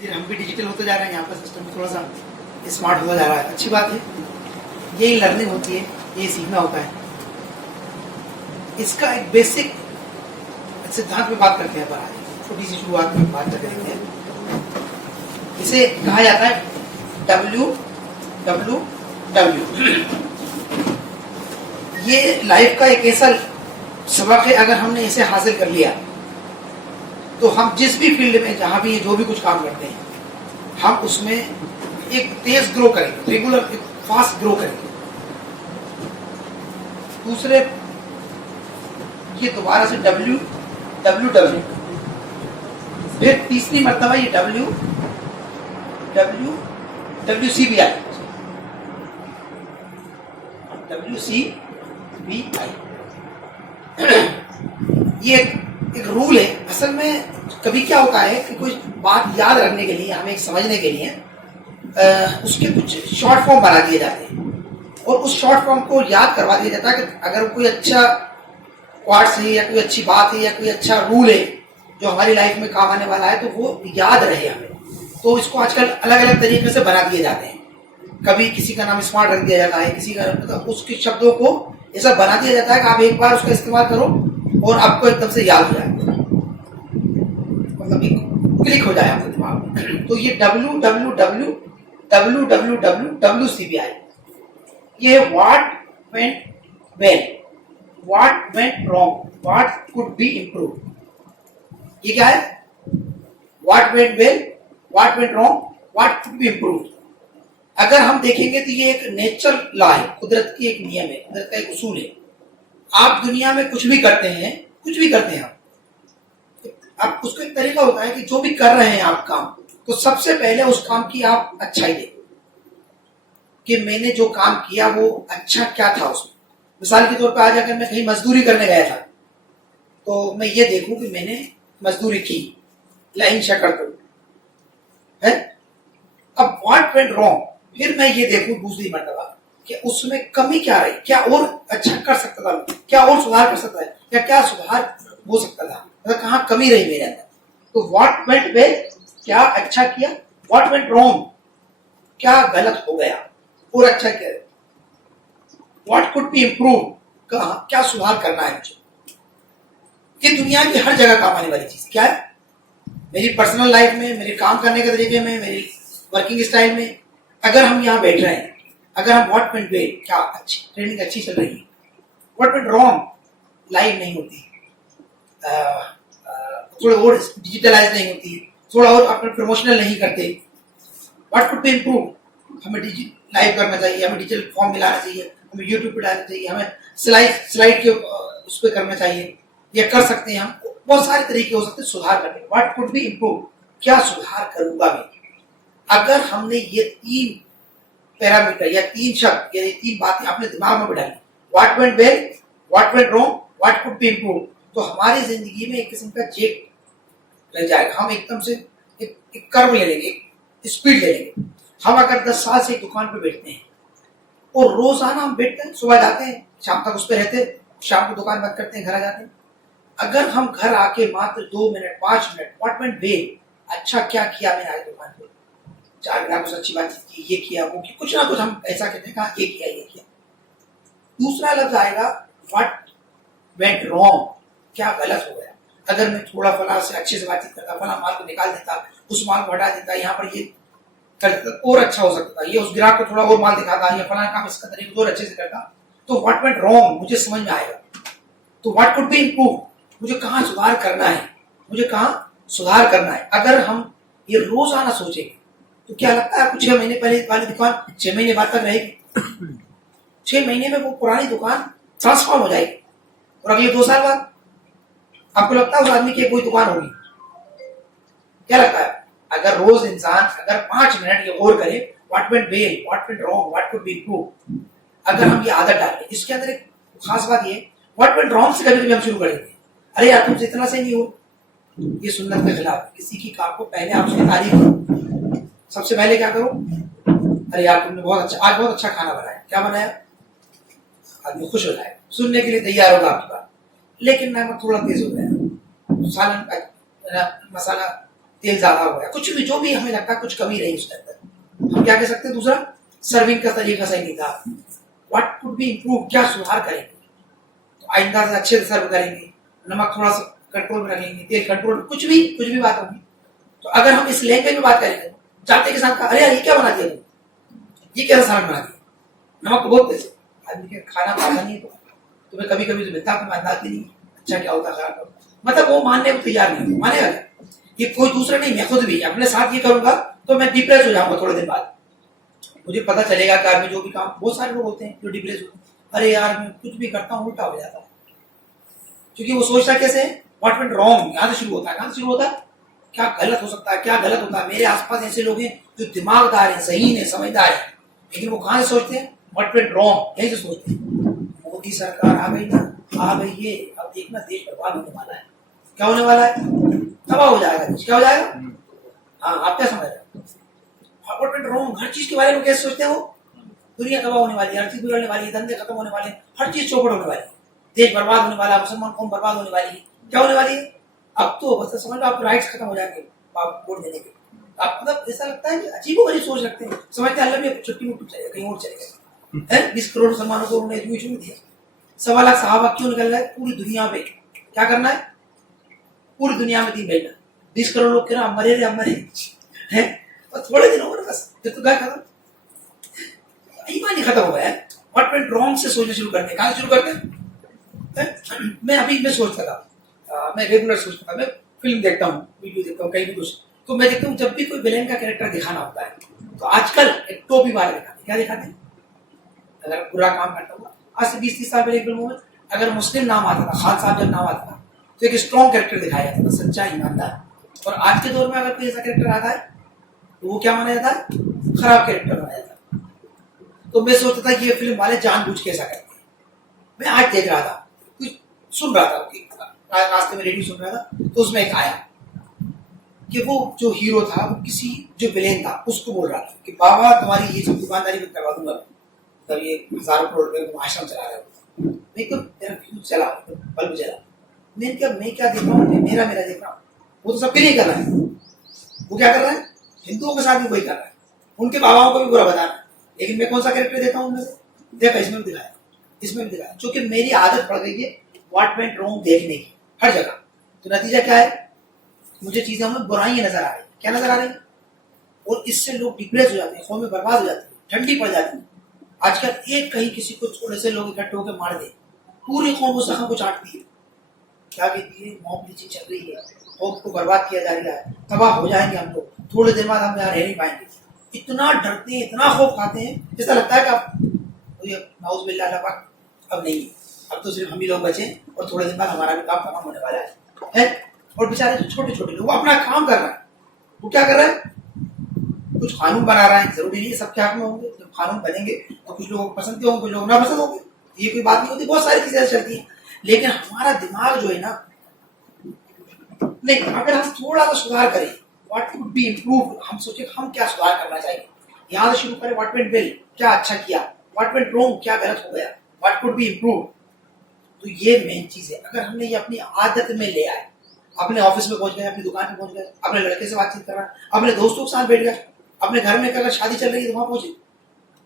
फिर हम भी डिजिटल होते जा रहे हैं, यहाँ पर सिस्टम थोड़ा सा स्मार्ट होता जा रहा है, अच्छी बात है। यही लर्निंग होती है, यही सीखना होता है। इसका एक बेसिक सिद्धांत में बात करते हैं पर आज छोटी सी शुरुआत में बात कर रहे हैं। इसे कहा जाता है WWW। ये लाइफ का एक ऐसा सबक है, अगर हमने इसे हासिल कर लिया तो हम जिस भी फील्ड में जहां भी जो भी कुछ काम करते हैं, हम उसमें एक तेज ग्रो करेंगे, रेगुलर एक फास्ट ग्रो करेंगे। दूसरे ये दोबारा से WWW, फिर तीसरी मर्तबा ये WCBI। ये एक रूल है। असल में कभी क्या होता है कि कोई बात याद रखने के लिए, हमें समझने के लिए उसके कुछ शॉर्ट फॉर्म बना दिए जाते हैं और उस शॉर्ट फॉर्म को याद करवा दिया जाता है कि अगर कोई अच्छा वर्ड्स है या कोई अच्छी बात है या कोई अच्छा रूल है जो हमारी लाइफ में काम आने वाला है तो वो याद रहे हमें। तो इसको आजकल अलग अलग तरीके से बना दिए जाते हैं। कभी किसी का नाम स्मार्ट रख दिया जाता है, किसी का मतलब उसके शब्दों को ऐसा बना दिया जाता है कि आप एक बार उसका इस्तेमाल करो और आपको एकदम से याद हो जाए, मतलब क्लिक हो जाए आपके दिमाग में। तो ये WWWWCBI, ये what went well, what went wrong, what could be improve. ये क्या है? What went well, what went wrong, what could be improve. अगर हम देखेंगे तो ये एक नेचुरल लॉ है, कुदरत की एक नियम है, कुदरत का एक उसूल है। आप दुनिया में कुछ भी करते हैं, कुछ भी करते हैं आप उसका एक तरीका होता है कि जो भी कर रहे हैं आप काम, तो सबसे पहले उस काम की आप अच्छाई देखो कि मैंने जो काम किया वो अच्छा क्या था उसमें। मिसाल के तौर पर आज अगर मैं कहीं मजदूरी करने गया था तो मैं ये देखूं कि मैंने मजदूरी की, लाइन शक्कर करूं है। अब व्हाट वेंट रॉन्ग, फिर मैं ये देखूं दूसरी मर्तबा कि उसमें कमी क्या रही, क्या और अच्छा कर सकता था, क्या और सुधार कर सकता है, या क्या सुधार हो सकता था, मतलब कहाँ कमी रही मेरे अंदर। तो व्हाट वेंट वेल, क्या अच्छा किया, व्हाट वेंट रॉन्ग, क्या गलत हो गया और अच्छा किया, व्हाट कुड बी इम्प्रूव, कहाँ क्या सुधार करना है मुझे। ये दुनिया की हर जगह काम आने वाली चीज क्या है, मेरी पर्सनल लाइफ में, मेरे काम करने के तरीके में, मेरी वर्किंग स्टाइल में। अगर हम यहाँ बैठ रहे हैं, अगर हम व्हाट वेंट वेल, क्या अच्छी ट्रेनिंग अच्छी चल रही है, व्हाट वेंट रॉन्ग, लाइव नहीं होती, थोड़ा और डिजिटलाइज नहीं होती, थोड़ा और अपने प्रमोशनल नहीं करते, व्हाट कुड बी इम्प्रूव, हमें लाइव करना चाहिए, हमें डिजिटल फॉर्म मिलाना चाहिए, हमें यूट्यूब पे डालना चाहिए, हमें स्लाइड के उस पर करना चाहिए, या कर सकते हैं हम। बहुत सारे तरीके हो सकते हैं सुधार करने। व्हाट कुड बी इम्प्रूव, क्या सुधार करूंगा मैं। अगर हमने ये तीन पैरामीटर या तीन शब्द या ये तीन बातें अपने दिमाग में बिठा ली, what went well, what went wrong, what could be improve, तो हमारी जिंदगी में एक किस्म का जेक लग जाएगा। हम एकदम से एक कर्व ले लेंगे, एक स्पीड ले लेंगे। हम अगर 10 साल से एक दुकान पे बैठते हैं और रोजाना हम बैठते हैं, सुबह जाते हैं, शाम तक उस पर रहते हैं, शाम को दुकान बंद करते हैं, घर आ जाते हैं। अगर हम घर आके मात्र 2 minute 5 minute what went well, अच्छा क्या किया मैंने आज दुकान पे, 4 ग्राहकों से अच्छी बातचीत की, ये किया वो किया, कुछ ना कुछ हम ऐसा कहते हैं, कहा ये किया ये किया। दूसरा लफ्ज आएगा व्हाट वेंट रॉन्ग, क्या गलत हो गया। अगर मैं थोड़ा फला से अच्छे से बातचीत करता, फला माल को निकाल देता, उस माल को हटा देता, यहाँ पर ये कर देता और अच्छा हो सकता था, ये उस ग्राहक को थोड़ा और माल दिखाता, या फला काम इसका तरीके और अच्छे से करता, तो व्हाट वेंट रॉन्ग मुझे समझ में आएगा। तो व्हाट कुड बी इम्प्रूव, मुझे कहाँ सुधार करना है, मुझे कहाँ सुधार करना है। अगर हम ये रोजाना सोचेंगे तो क्या लगता है कुछ 6 महीने पहले वाली दुकान 6 महीने बाद तक रहेगी। 6 महीने में वो पुरानी दुकान ट्रांसफॉर्म हो जाएगी और अगले 2 साल बाद आपको लगता है उस आदमी की कोई दुकान होगी। क्या लगता है अगर रोज इंसान अगर 5 मिनट ये गौर करे, what went well, what went wrong, what could be improve, अगर हम ये आदत डालें। इसके अंदर एक खास बात ये, व्हाट वेंट रॉन्ग से कभी कभी हम शुरू कर देते हैं, अरे यार तुमसे इतना सही नहीं हो, ये सुन्नत के खिलाफ। किसी की काम को पहले आप उसकी तारीफ करो, सबसे पहले क्या करो, अरे यार तुमने बहुत अच्छा, आज बहुत अच्छा खाना बनाया, क्या बनाया, आदमी खुश हो जाए, सुनने के लिए तैयार होगा आपकी बात। लेकिन नमक थोड़ा तेज हो गया, सालन मसाला तेल ज्यादा हो गया, कुछ भी जो भी हमें लगता है कुछ कमी रही उसके अंदर, हम क्या कह सकते हैं? दूसरा, सर्विंग का तरीका सही नहीं था, व्हाट कुड बी इम्प्रूव, क्या सुधार करेंगे? तो आइंदा से अच्छे से सर्व करेंगे, नमक थोड़ा सा कंट्रोल में रखेंगे, तेल कंट्रोल, कुछ भी बात होगी। तो अगर हम इस लैंग्वेज में बात करेंगे, जाते के साथ कहा, अरे यार ये क्या बना दिया तुम, ये कैसा सालन बना दिया, नमक तो बहुत तेज, आदमी के खाना खाता नहीं है, तो तुम्हें कभी कभी तो मिलता, तुम्हें अंदाज नहीं अच्छा क्या होता खराब होता, मतलब वो मानने को तैयार नहीं, मानेगा क्या? ये कोई दूसरा नहीं, मैं खुद भी अपने साथ ये करूंगा तो मैं डिप्रेस हो जाऊंगा थोड़े दिन बाद, मुझे पता चलेगा कार में जो भी काम, बहुत सारे लोग होते हैं जो डिप्रेस होते हैं, अरे यार मैं कुछ भी करता हूँ उल्टा हो जाता है, क्योंकि वो सोचता कैसे है, व्हाट वेंट रॉन्ग, यहाँ से शुरू होता है, कहाँ से शुरू होता है, क्या गलत हो सकता है, क्या गलत होता है। मेरे आसपास ऐसे लोग हैं जो दिमागदार हैं, सही हैं, समझदार हैं, लेकिन वो कहाँ से सोचते हैं, व्हाट वेंट रॉन्ग, यहीं से सोचते हैं। मोदी सरकार आ गई ना, आ गई ये, अब देखना देश बर्बाद होने वाला है, क्या होने वाला है, तबाह हो जाएगा देश, क्या हो जाएगा? हाँ, आप क्या समझ रहे हैं? व्हाट वेंट रॉन्ग, हर चीज के बारे में कैसे सोचते हैं वो, दुनिया तबाह होने वाली है, हर चीज बिगड़ने वाली है, धंधे खत्म होने वाले हैं, हर चीज चौपट होने वाली है, देश बर्बाद होने वाला है, मुसलमान कौम बर्बाद होने वाली है, क्या होने वाली है? अब तो बस समझ लो आपको राइट्स खत्म हो जाएंगे आप वोट देने के, आप मतलब ऐसा लगता है कि अजीबोगरीब सोच रखते हैं, समझते हैं अल्लाह भी छुट्टी मुट्टी चलेगा, कहीं और चलेगा है। 20 करोड़ मुसलमानों को उन्होंने एजुकेशन दिया, 1.25 लाख सहाबा क्यों निकल रहा है पूरी दुनिया पे, क्या करना है, पूरी दुनिया में दीन भेजना, 20 करोड़ लोग कह मरे रे मरे हैं, और थोड़े दिन हो गए बस, फिर तो गए खत्म, ईमान ही खत्म हो गया है। व्हाट वेंट रॉन्ग से सोचना शुरू करते हैं, कहाँ शुरू करते हैं? मैं सोचता था, मैं रेगुलर सोचता था, मैं फिल्म देखता हूँ, वीडियो देखता हूँ, कहीं भी कुछ, तो मैं देखता हूँ जब भी कोई विलेन का कैरेक्टर दिखाना होता है तो आजकल एक टोपी वाला दिखाते, क्या दिखाते हैं? अगर बुरा काम करता हुआ, आज से 20-30 साल पहले फिल्मों में अगर मुस्लिम नाम आता था, खान साहब जब नाम आता था तो एक स्ट्रॉन्ग कैरेक्टर दिखाया जाता था, सच्चा ईमानदार, और आज के दौर में अगर कोई ऐसा कैरेक्टर आता है तो वो क्या माना जाता है? खराब कैरेक्टर माना जाता है। तो मैं सोचता था कि ये फिल्म वाले जानबूझ के ऐसा करते हैं। मैं आज देख रहा था, कुछ सुन रहा था, रास्ते में रेडियो सुन रहा था, तो उसमें एक आया कि वो जो हीरो था वो किसी जो विलेन था उसको बोल रहा था कि बाबा तुम्हारी ये सब दुकानदारी में करवा दूंगा, तब ये 1000 करोड़ रुपए तुम आश्रम चला रहे हो, मैं तो मेरा फ्यूज चला, बल्ब जला, मैं क्या देख रहा हूँ, मेरा देख रहा हूँ, वो तो सबके लिए कर रहा है, वो क्या कर रहा है, हिंदुओं के साथ भी वही कर रहा है, उनके बाबाओं को भी बुरा बता रहा है, लेकिन मैं कौन सा कैरेक्टर देता हूँ उनमें से, देखा इसमें भी दिखाया, इसमें भी दिखाया, क्योंकि मेरी आदत पड़ गई है व्हाट वेंट रॉन्ग देखने की हर जगह। तो नतीजा क्या है, मुझे चीजें में बुराइयां नजर आ रही, क्या नजर आ रही, और इससे लोग डिप्रेस हो जाते हैं, कौमें बर्बाद हो जाती है, ठंडी पड़ जाती है। आजकल एक कहीं किसी को थोड़े से लोग इकट्ठे होकर मार दे, पूरी कौम उस जख्म को चाटती है, क्या कहती है, मॉब लिंचिंग चल रही है, कौम को बर्बाद किया जा रहा है, तबाह हो जाएंगे हम लोग, थोड़े देर बाद हम यहाँ रह नहीं पाएंगे, इतना डरते हैं, इतना खौफ खाते हैं, ऐसा लगता है कि अब अब नहीं, अब तो सिर्फ हम ही लोग बचे और थोड़े दिन बाद हमारा भी काम खत्म होने वाला है। और बेचारे जो छोटे छोटे लोग, वो अपना काम कर रहा है, वो क्या कर रहा है, कुछ कानून बना रहा है, जरूरी नहीं सबके हाथ में होंगे, जब कानून बनेंगे तो कुछ लोगों को पसंद के होंगे, कुछ लोग ना पसंद होंगे, ये कोई बात नहीं होती, बहुत सारी चीजें चलती हैं, लेकिन हमारा दिमाग जो है ना, नहीं, अगर हम थोड़ा सा सुधार करें, व्हाट कुड बी इम्प्रूव, हम सोचे हम क्या सुधार करना चाहिए, यहाँ से शुरू करें, व्हाट वेंट वेल, क्या अच्छा किया, व्हाट वेंट रॉन्ग, क्या गलत हो गया, व्हाट कुड बी इम्प्रूव। तो ये मेन चीज है, अगर हमने ये अपनी आदत में ले आए, अपने ऑफिस में पहुंच गए, अपनी दुकान पे पहुंच गए, अपने लड़के से बातचीत कर रहा है, अपने दोस्तों के साथ बैठ गए, अपने घर में अगर शादी चल रही है तो वहां पहुंचे,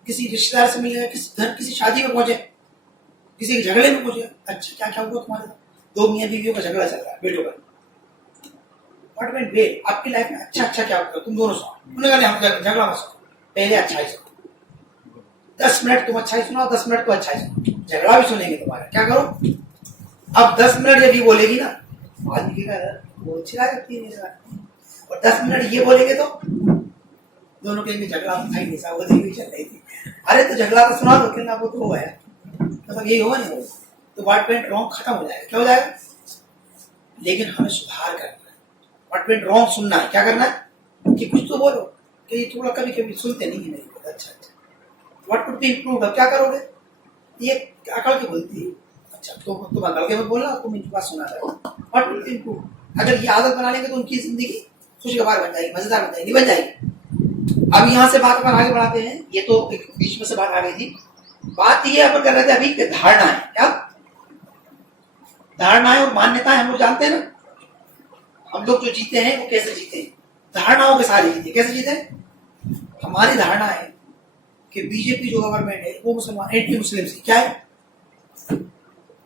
किसी रिश्तेदार से मिल गए, किसी शादी में पहुंचे, किसी के झगड़े में पहुंचे, अच्छा क्या क्या हुआ तुम्हारे साथ, 2 मियां बीवियों का झगड़ा चल रहा है बेटों का, व्हाट वेंट वेल, आपकी लाइफ में अच्छा क्या होगा, तुम दोनों सुनो, उन्होंने कहा हम झगड़ा मत सुनो, पहले अच्छा ही सुनो, 10 मिनट तुम अच्छा ही सुनाओ, 10 मिनट तो अच्छा ही सुनो, झगड़ा भी सुनेंगे तुम्हारा, क्या करो, अब 10 मिनट जब ये बोलेगी ना, आदमी का वो चिल्ला जाती है, और 10 मिनट ये बोलेंगे तो दोनों कहेंगे झगड़ा था ही नहीं, सावधानी भी चल रही थी, अरे तो झगड़ा तो सुना दो, कहना वो तो हो गया, मतलब यही होगा नहीं होगा, तो व्हाट वेंट रॉन्ग खत्म हो जाएगा, क्या हो जाएगा, लेकिन हमें सुधार करना है, व्हाट वेंट रॉन्ग सुनना है, क्या करना है कि कुछ तो बोलो, कि ये थोड़ा कभी कभी सुनते नहीं है, नहीं अच्छा, व्हाट कुड बी इम्प्रूव्ड, क्या करोगे, ये अकड़ के बोलती है, अच्छा तो तुम अकड़ के मत बोलना, तुम इनकी बात सुना करो, व्हाट कुड बी इम्प्रूव्ड, अगर ये आदत बना लेंगे तो उनकी जिंदगी खुशगवार बन जाएगी, मजेदार बन जाएगी, बन जाएगी। अब यहाँ से बात अपन आगे बढ़ाते हैं, ये तो एक बीच में से बात आ गई थी, बात ये अपन कर रहे थे अभी कि धारणा है, क्या धारणाएं और मान्यताएं हम लोग जानते हैं ना, हम लोग जो जीते हैं वो कैसे जीते हैं, धारणाओं के सारी जीते। कैसे जीते? हमारी धारणा है कि बीजेपी जो गवर्नमेंट है वो मुसलमान एंटी मुस्लिम से क्या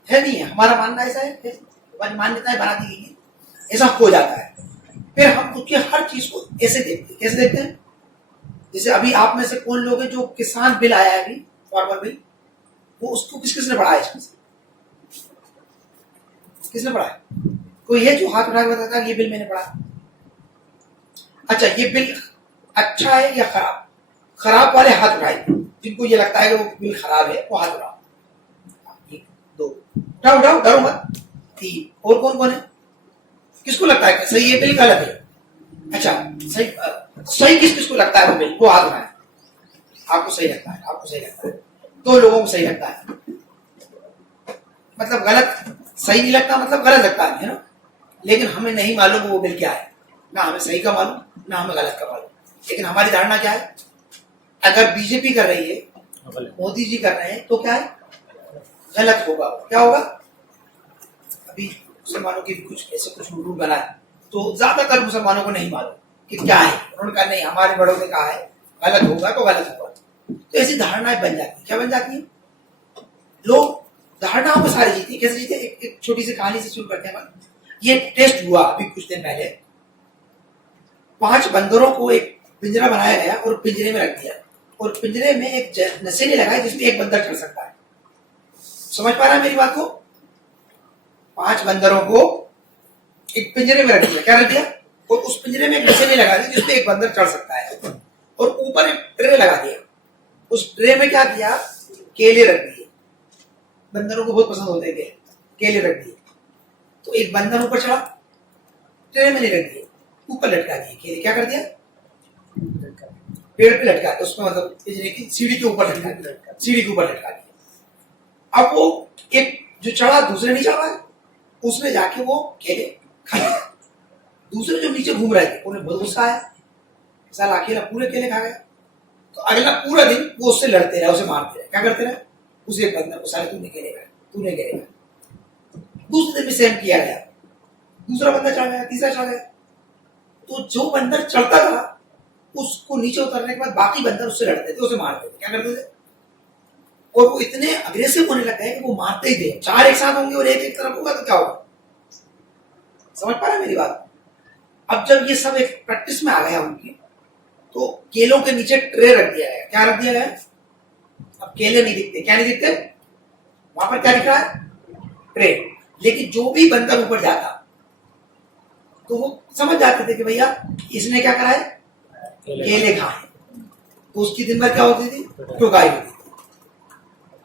है नहीं है। हमारा मानना ऐसा है, मान्यताएं बना दी गई है, ऐसा हो जाता है। फिर हम उसकी हर चीज को ऐसे देखते हैं। कैसे देखते हैं? जैसे अभी आप में से कौन लोग हैं जो किसान बिल आया है अभी, फार्मर बिल, वो उसको किसने पढ़ा है? इसमें किसने पढ़ा है? कोई है जो हाथ उठा के बताता है ये बिल मैंने पढ़ा? अच्छा, ये बिल अच्छा है या खराब? खराब वाले हाथ उठाए, जिनको ये लगता है कि वो बिल खराब है वो हाथ उठाओ। 1 2 उठाओ उठाओ, डरो मत। 3 और कौन कौन है? किसको लगता है कि सही ये बिल गलत है? अच्छा, सही किसको लगता है वो बिल? वो हाथ उठाए। आपको सही लगता है, आपको सही लगता है, 2 लोगों को सही लगता है, मतलब गलत। सही नहीं लगता मतलब गलत लगता है ना। लेकिन हमें नहीं मालूम वो बिल क्या है, ना हमें सही का मालूम ना हमें गलत का मालूम। लेकिन हमारी धारणा क्या है? अगर बीजेपी कर रही है, मोदी जी कर रहे हैं, तो क्या है? गलत होगा। क्या होगा? अभी मुसलमानों की कुछ ऐसे कुछ रूल बना है, तो ज्यादातर मुसलमानों को नहीं मालूम कि क्या है। उन्होंने कहा नहीं, हमारे बड़ों ने कहा है गलत होगा तो गलत होगा। तो ऐसी धारणाएं बन जाती है। क्या बन जाती है? लोग धारणाओं को सारी जीती। कैसे जीते? एक छोटी सी कहानी से शुरू करते हैं। ये टेस्ट हुआ अभी कुछ दिन पहले। 5 बंदरों को एक पिंजरा बनाया गया और पिंजरे में रख दिया, और पिंजरे में एक नसेली लगाई जिसमें एक बंदर चढ़ सकता है। समझ पा रहा है मेरी बात को? 5 बंदरों को एक पिंजरे में रख दिया। क्या रख दिया? और उस पिंजरे में एक नसेली लगा दी जिसमें एक बंदर चढ़ सकता है, और ऊपर एक ट्रे लगा दिया। उस ट्रे में क्या किया? केले रख दिए। बंदरों को बहुत पसंद होते थे, केले रख दिए। तो एक बंदर ऊपर चढ़ा, ट्रे में नहीं रख दिए, ऊपर लटका दिए केले। क्या कर दिया? पेड़ पे लटका दिया, उसमें मतलब सीढ़ी के ऊपर लटका दिया, सीढ़ी के ऊपर लटका दिया। अब वो एक जो चढ़ा दूसरे नहीं चढ़ा है, उसने जाके वो केले खा लिया। दूसरे जो नीचे घूम रहे थे उन्हें बहुत गुस्सा आया, साला अकेला पूरे केले खा गया। तो अगला पूरा दिन वो उससे लड़ते रहे, उसे मारते रहे। क्या करते रहे? उसे एक बंदर को, साले तूने केले खाए, तूने केले खाए। दूसरे दिन भी सेम किया गया, दूसरा बंदर चढ़ गया, तीसरा चढ़ गया। तो जो बंदर चढ़ता था उसको नीचे उतरने के बाद बाकी बंदर उससे लड़ते थे, उसे मारते थे। क्या करते थे? और वो इतने अग्रेसिव होने लग गए कि वो मारते ही थे। 4 एक साथ होंगे और एक तरफ होगा तो क्या होगा? समझ पा रहे हैं मेरी बात? अब जब ये सब एक प्रैक्टिस में आ गया उनकी, तो केलों के नीचे ट्रे रख दिया गया। क्या रख दिया गया? अब केले नहीं दिखते। क्या नहीं दिखते? वहां पर क्या दिख रहा है? ट्रे। लेकिन जो भी बंदर ऊपर जाता तो वो समझ जाते थे कि भैया इसने क्या करा है? केले खाए। तो उसकी दिन भर क्या होती थी? टुकाई होती थी।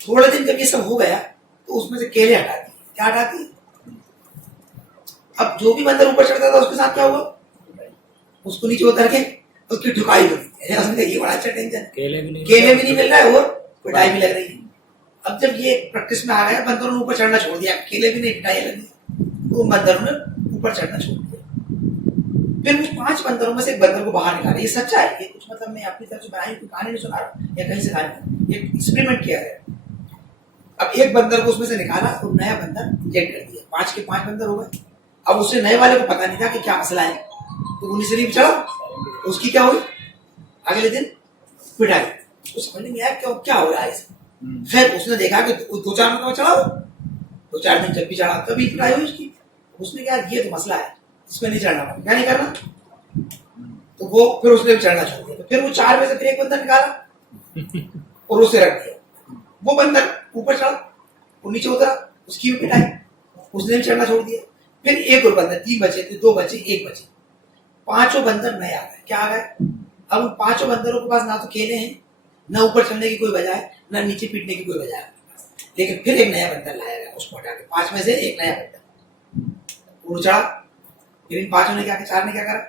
थोड़े दिन जब ये सब हो गया तो उसमें से केले हटा दिए। क्या हटा दिए? अब जो भी बंदर ऊपर चढ़ता था उसके साथ क्या हुआ? उसको नीचे उतर के उसकी ठुकाई होती थी। ये बड़ा अच्छा टेंशन, केले भी नहीं मिल रहा है और पिटाई भी लग रही है। अब जब ये प्रैक्टिस में आ गया, बंदरों ने ऊपर चढ़ना छोड़ दिया, केले भी नहीं, पिटाई लगी, तो बंदरों ने ऊपर चढ़ना छोड़ दिया। फिर वो 5 बंदरों में से एक बंदर को बाहर निकाला। ये सच्चा है, ये कुछ मतलब मैं अपनी तरफ से बनाई कोई कहानी नहीं सुना रहा या कहीं से कहानी, एक एक्सपेरिमेंट किया है। अब एक बंदर को उसमें से निकाला और नया बंदर इंजेक्ट कर दिया। 5 के 5 बंदर हो गए। अब उससे नए वाले को पता नहीं था कि क्या मसला है, तो वो नीचे चढ़ा, उसकी क्या हुई? अगले दिन पिटाई। तो समझ नहीं आया क्या हो रहा है इसे। फिर उसने देखा कि 2-4 मिनट चढ़ा, 2-4 दिन जब भी चढ़ा तभी पिटाई हुई उसकी। उसने क्या, ये तो मसला है, इसमें नहीं चढ़ना पड़ेगा, क्या नहीं करना। तो वो फिर उसने भी चढ़ना छोड़ दिया। तो फिर वो 4 में से फिर एक बंदर निकाला और उसे रख दिया। वो बंदर ऊपर चढ़ा, वो नीचे उतरा, उसकी भी पिटाई, उसने भी चढ़ना छोड़ दिया। फिर एक और बंदर, 3 बचे थे, 2 बचे, 1 बचे। 5 बंदर नए आ गए। क्या आ गए? अब उन 5 बंदरों के पास ना तो केले हैं, ना ऊपर चढ़ने की कोई वजह है, ना नीचे पीटने की कोई वजह है। लेकिन फिर एक नया बंदर लाया गया, उसको हटा के 5 में से एक नया बंदर वो चढ़ा। फिर इन 5 ने क्या किया? 4 ने क्या करा?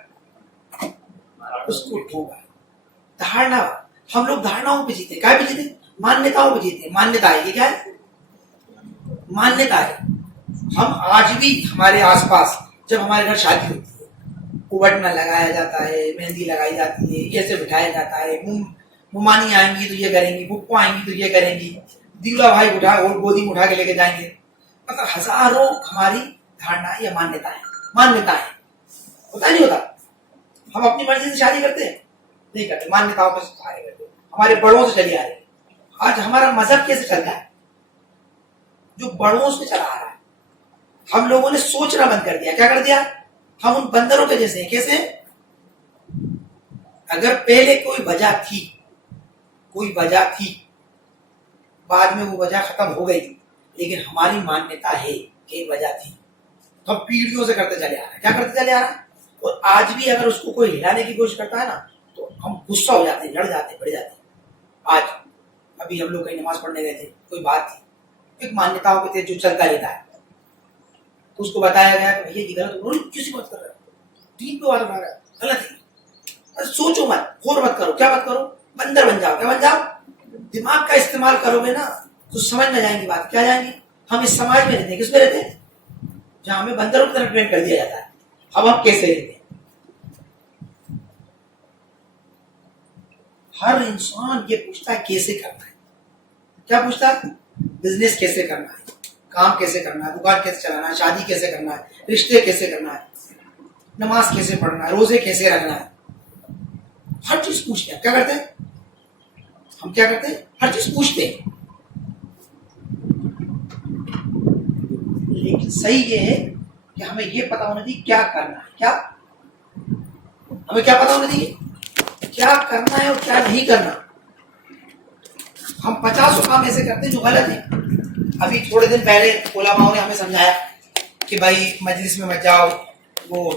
उसको ठोका। धारणा, हम लोग धारणाओं पे जीते। क्या पे जीते? मान्यताओं पे जीते। मान्यता है, ये क्या है? मान्यता है। हम आज भी हमारे आसपास जब हमारे घर शादी होती है, उबटना लगाया जाता है, मेहंदी लगाई जाती है, ऐसे बिठाया जाता है, मुमानी आएंगी तो ये करेंगी, बुप्पो आएंगी तो ये करेंगी, दूल्हा भाई उठा और गोदी में उठा के लेके जाएंगे। मतलब हजारों हमारी धारणा या मान्यताएं, पता नहीं होता। हम अपनी मर्जी से शादी करते हैं? नहीं करते, मान्यताओं के सहारे करते, हमारे बड़ों से चली आ रही। आज हमारा मजहब कैसे चलता है? जो बड़ों से चला आ रहा है। हम लोगों ने सोचना बंद कर दिया। क्या कर दिया? हम उन बंदरों के जैसे हैं। कैसे? अगर पहले कोई वजह थी, बाद में वो वजह खत्म हो गई, लेकिन हमारी मान्यता है कि वजह थी, तो हम पीढ़ियों से करते चले आ रहे हैं। क्या करते चले आ रहे हैं? और आज भी अगर उसको कोई हिलाने की कोशिश करता है ना, तो हम गुस्सा हो जाते हैं, लड़ जाते हैं, बढ़ जाते हैं। आज अभी हम लोग कहीं नमाज पढ़ने गए थे, कोई बात थी, एक मान्यताओं के तहत जो चलता रहता है, तो उसको बताया गया कि भैया ये गलत, उन्होंने किसी बात कर रहा है, दीन पे बात बना रहा है, गलत है। सोचो मत, गौर मत करो। क्या मत करो? बंदर बन जाओ। क्या बन जाओ? दिमाग का इस्तेमाल करोगे ना तो समझ में जाएंगी बात। क्या जाएंगी? हम इस समाज में रहते हैं, किसमें रहते हैं? जहां हमें बंदरों की तरफ ट्रेन कर दिया जाता है। अब कैसे रहते हैं? हर इंसान ये पूछता है कैसे करना है। क्या पूछता है? बिजनेस कैसे करना है, काम कैसे करना है, दुकान कैसे चलाना है, शादी कैसे करना है, रिश्ते कैसे करना है, नमाज कैसे पढ़ना है, रोजे कैसे रखना है, हर चीज पूछते हैं। क्या करते हैं हम? क्या करते हैं? हर चीज पूछते हैं। लेकिन सही ये है कि हमें ये पता होना चाहिए क्या करना है। क्या हमें क्या पता होना चाहिए? क्या करना है और क्या नहीं करना। हम 50 काम ऐसे करते हैं जो गलत है। अभी थोड़े दिन पहले उलमाओं ने हमें समझाया कि भाई मजलिस में मत जाओ, वो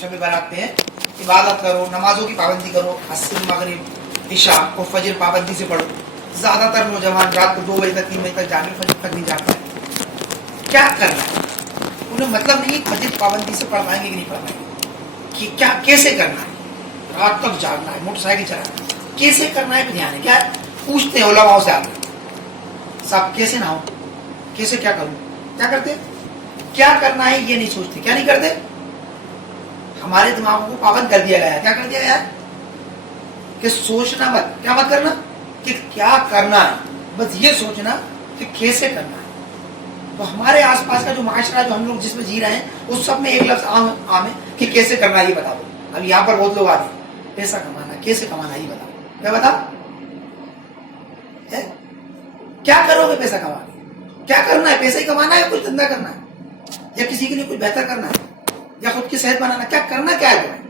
शब बनाते हैं, इबादत करो, नमाजों की पाबंदी करो, असर मगरिब इशा और फजर पाबंदी से पढ़ो। ज्यादातर नौजवान रात को 2 बजे तक 3 बजे तक जाके फजर तक नहीं जाते हैं। क्या करना है? उन्हें मतलब नहीं फजर पाबंदी से पढ़ पाएंगे कि नहीं पढ़ पाएंगे, कि क्या कैसे करना है, रात तक जागना है, मोटरसाइकिल चलाना है, कैसे करना है ध्यान है। क्या पूछते हैं उलमाओं से आगे, साहब कैसे ना हो, कैसे क्या करूं? क्या करते? क्या करना है ये नहीं सोचते। क्या नहीं करते? हमारे दिमागों को पाबंद कर दिया गया है। क्या कर दिया गया है? कि सोचना मत। क्या मत करना? कि क्या करना है, बस ये सोचना कि कैसे करना है। तो हमारे आसपास का जो माशरा, जो हम लोग जिसमें जी रहे हैं, उस सब में एक लफ्ज आम है कि कैसे करना है ये बता दो। अब यहाँ पर बहुत लोग आते हैं, पैसा कमाना, कैसे कमाना ये बताओ। क्या बताओ? क्या करोगे पैसा कमा के? क्या करना है? पैसा ही कमाना है, कुछ धंधा करना है, या किसी के लिए कुछ बेहतर करना है, या खुद की सेहत बनाना? क्या करना क्या है तुम्हें?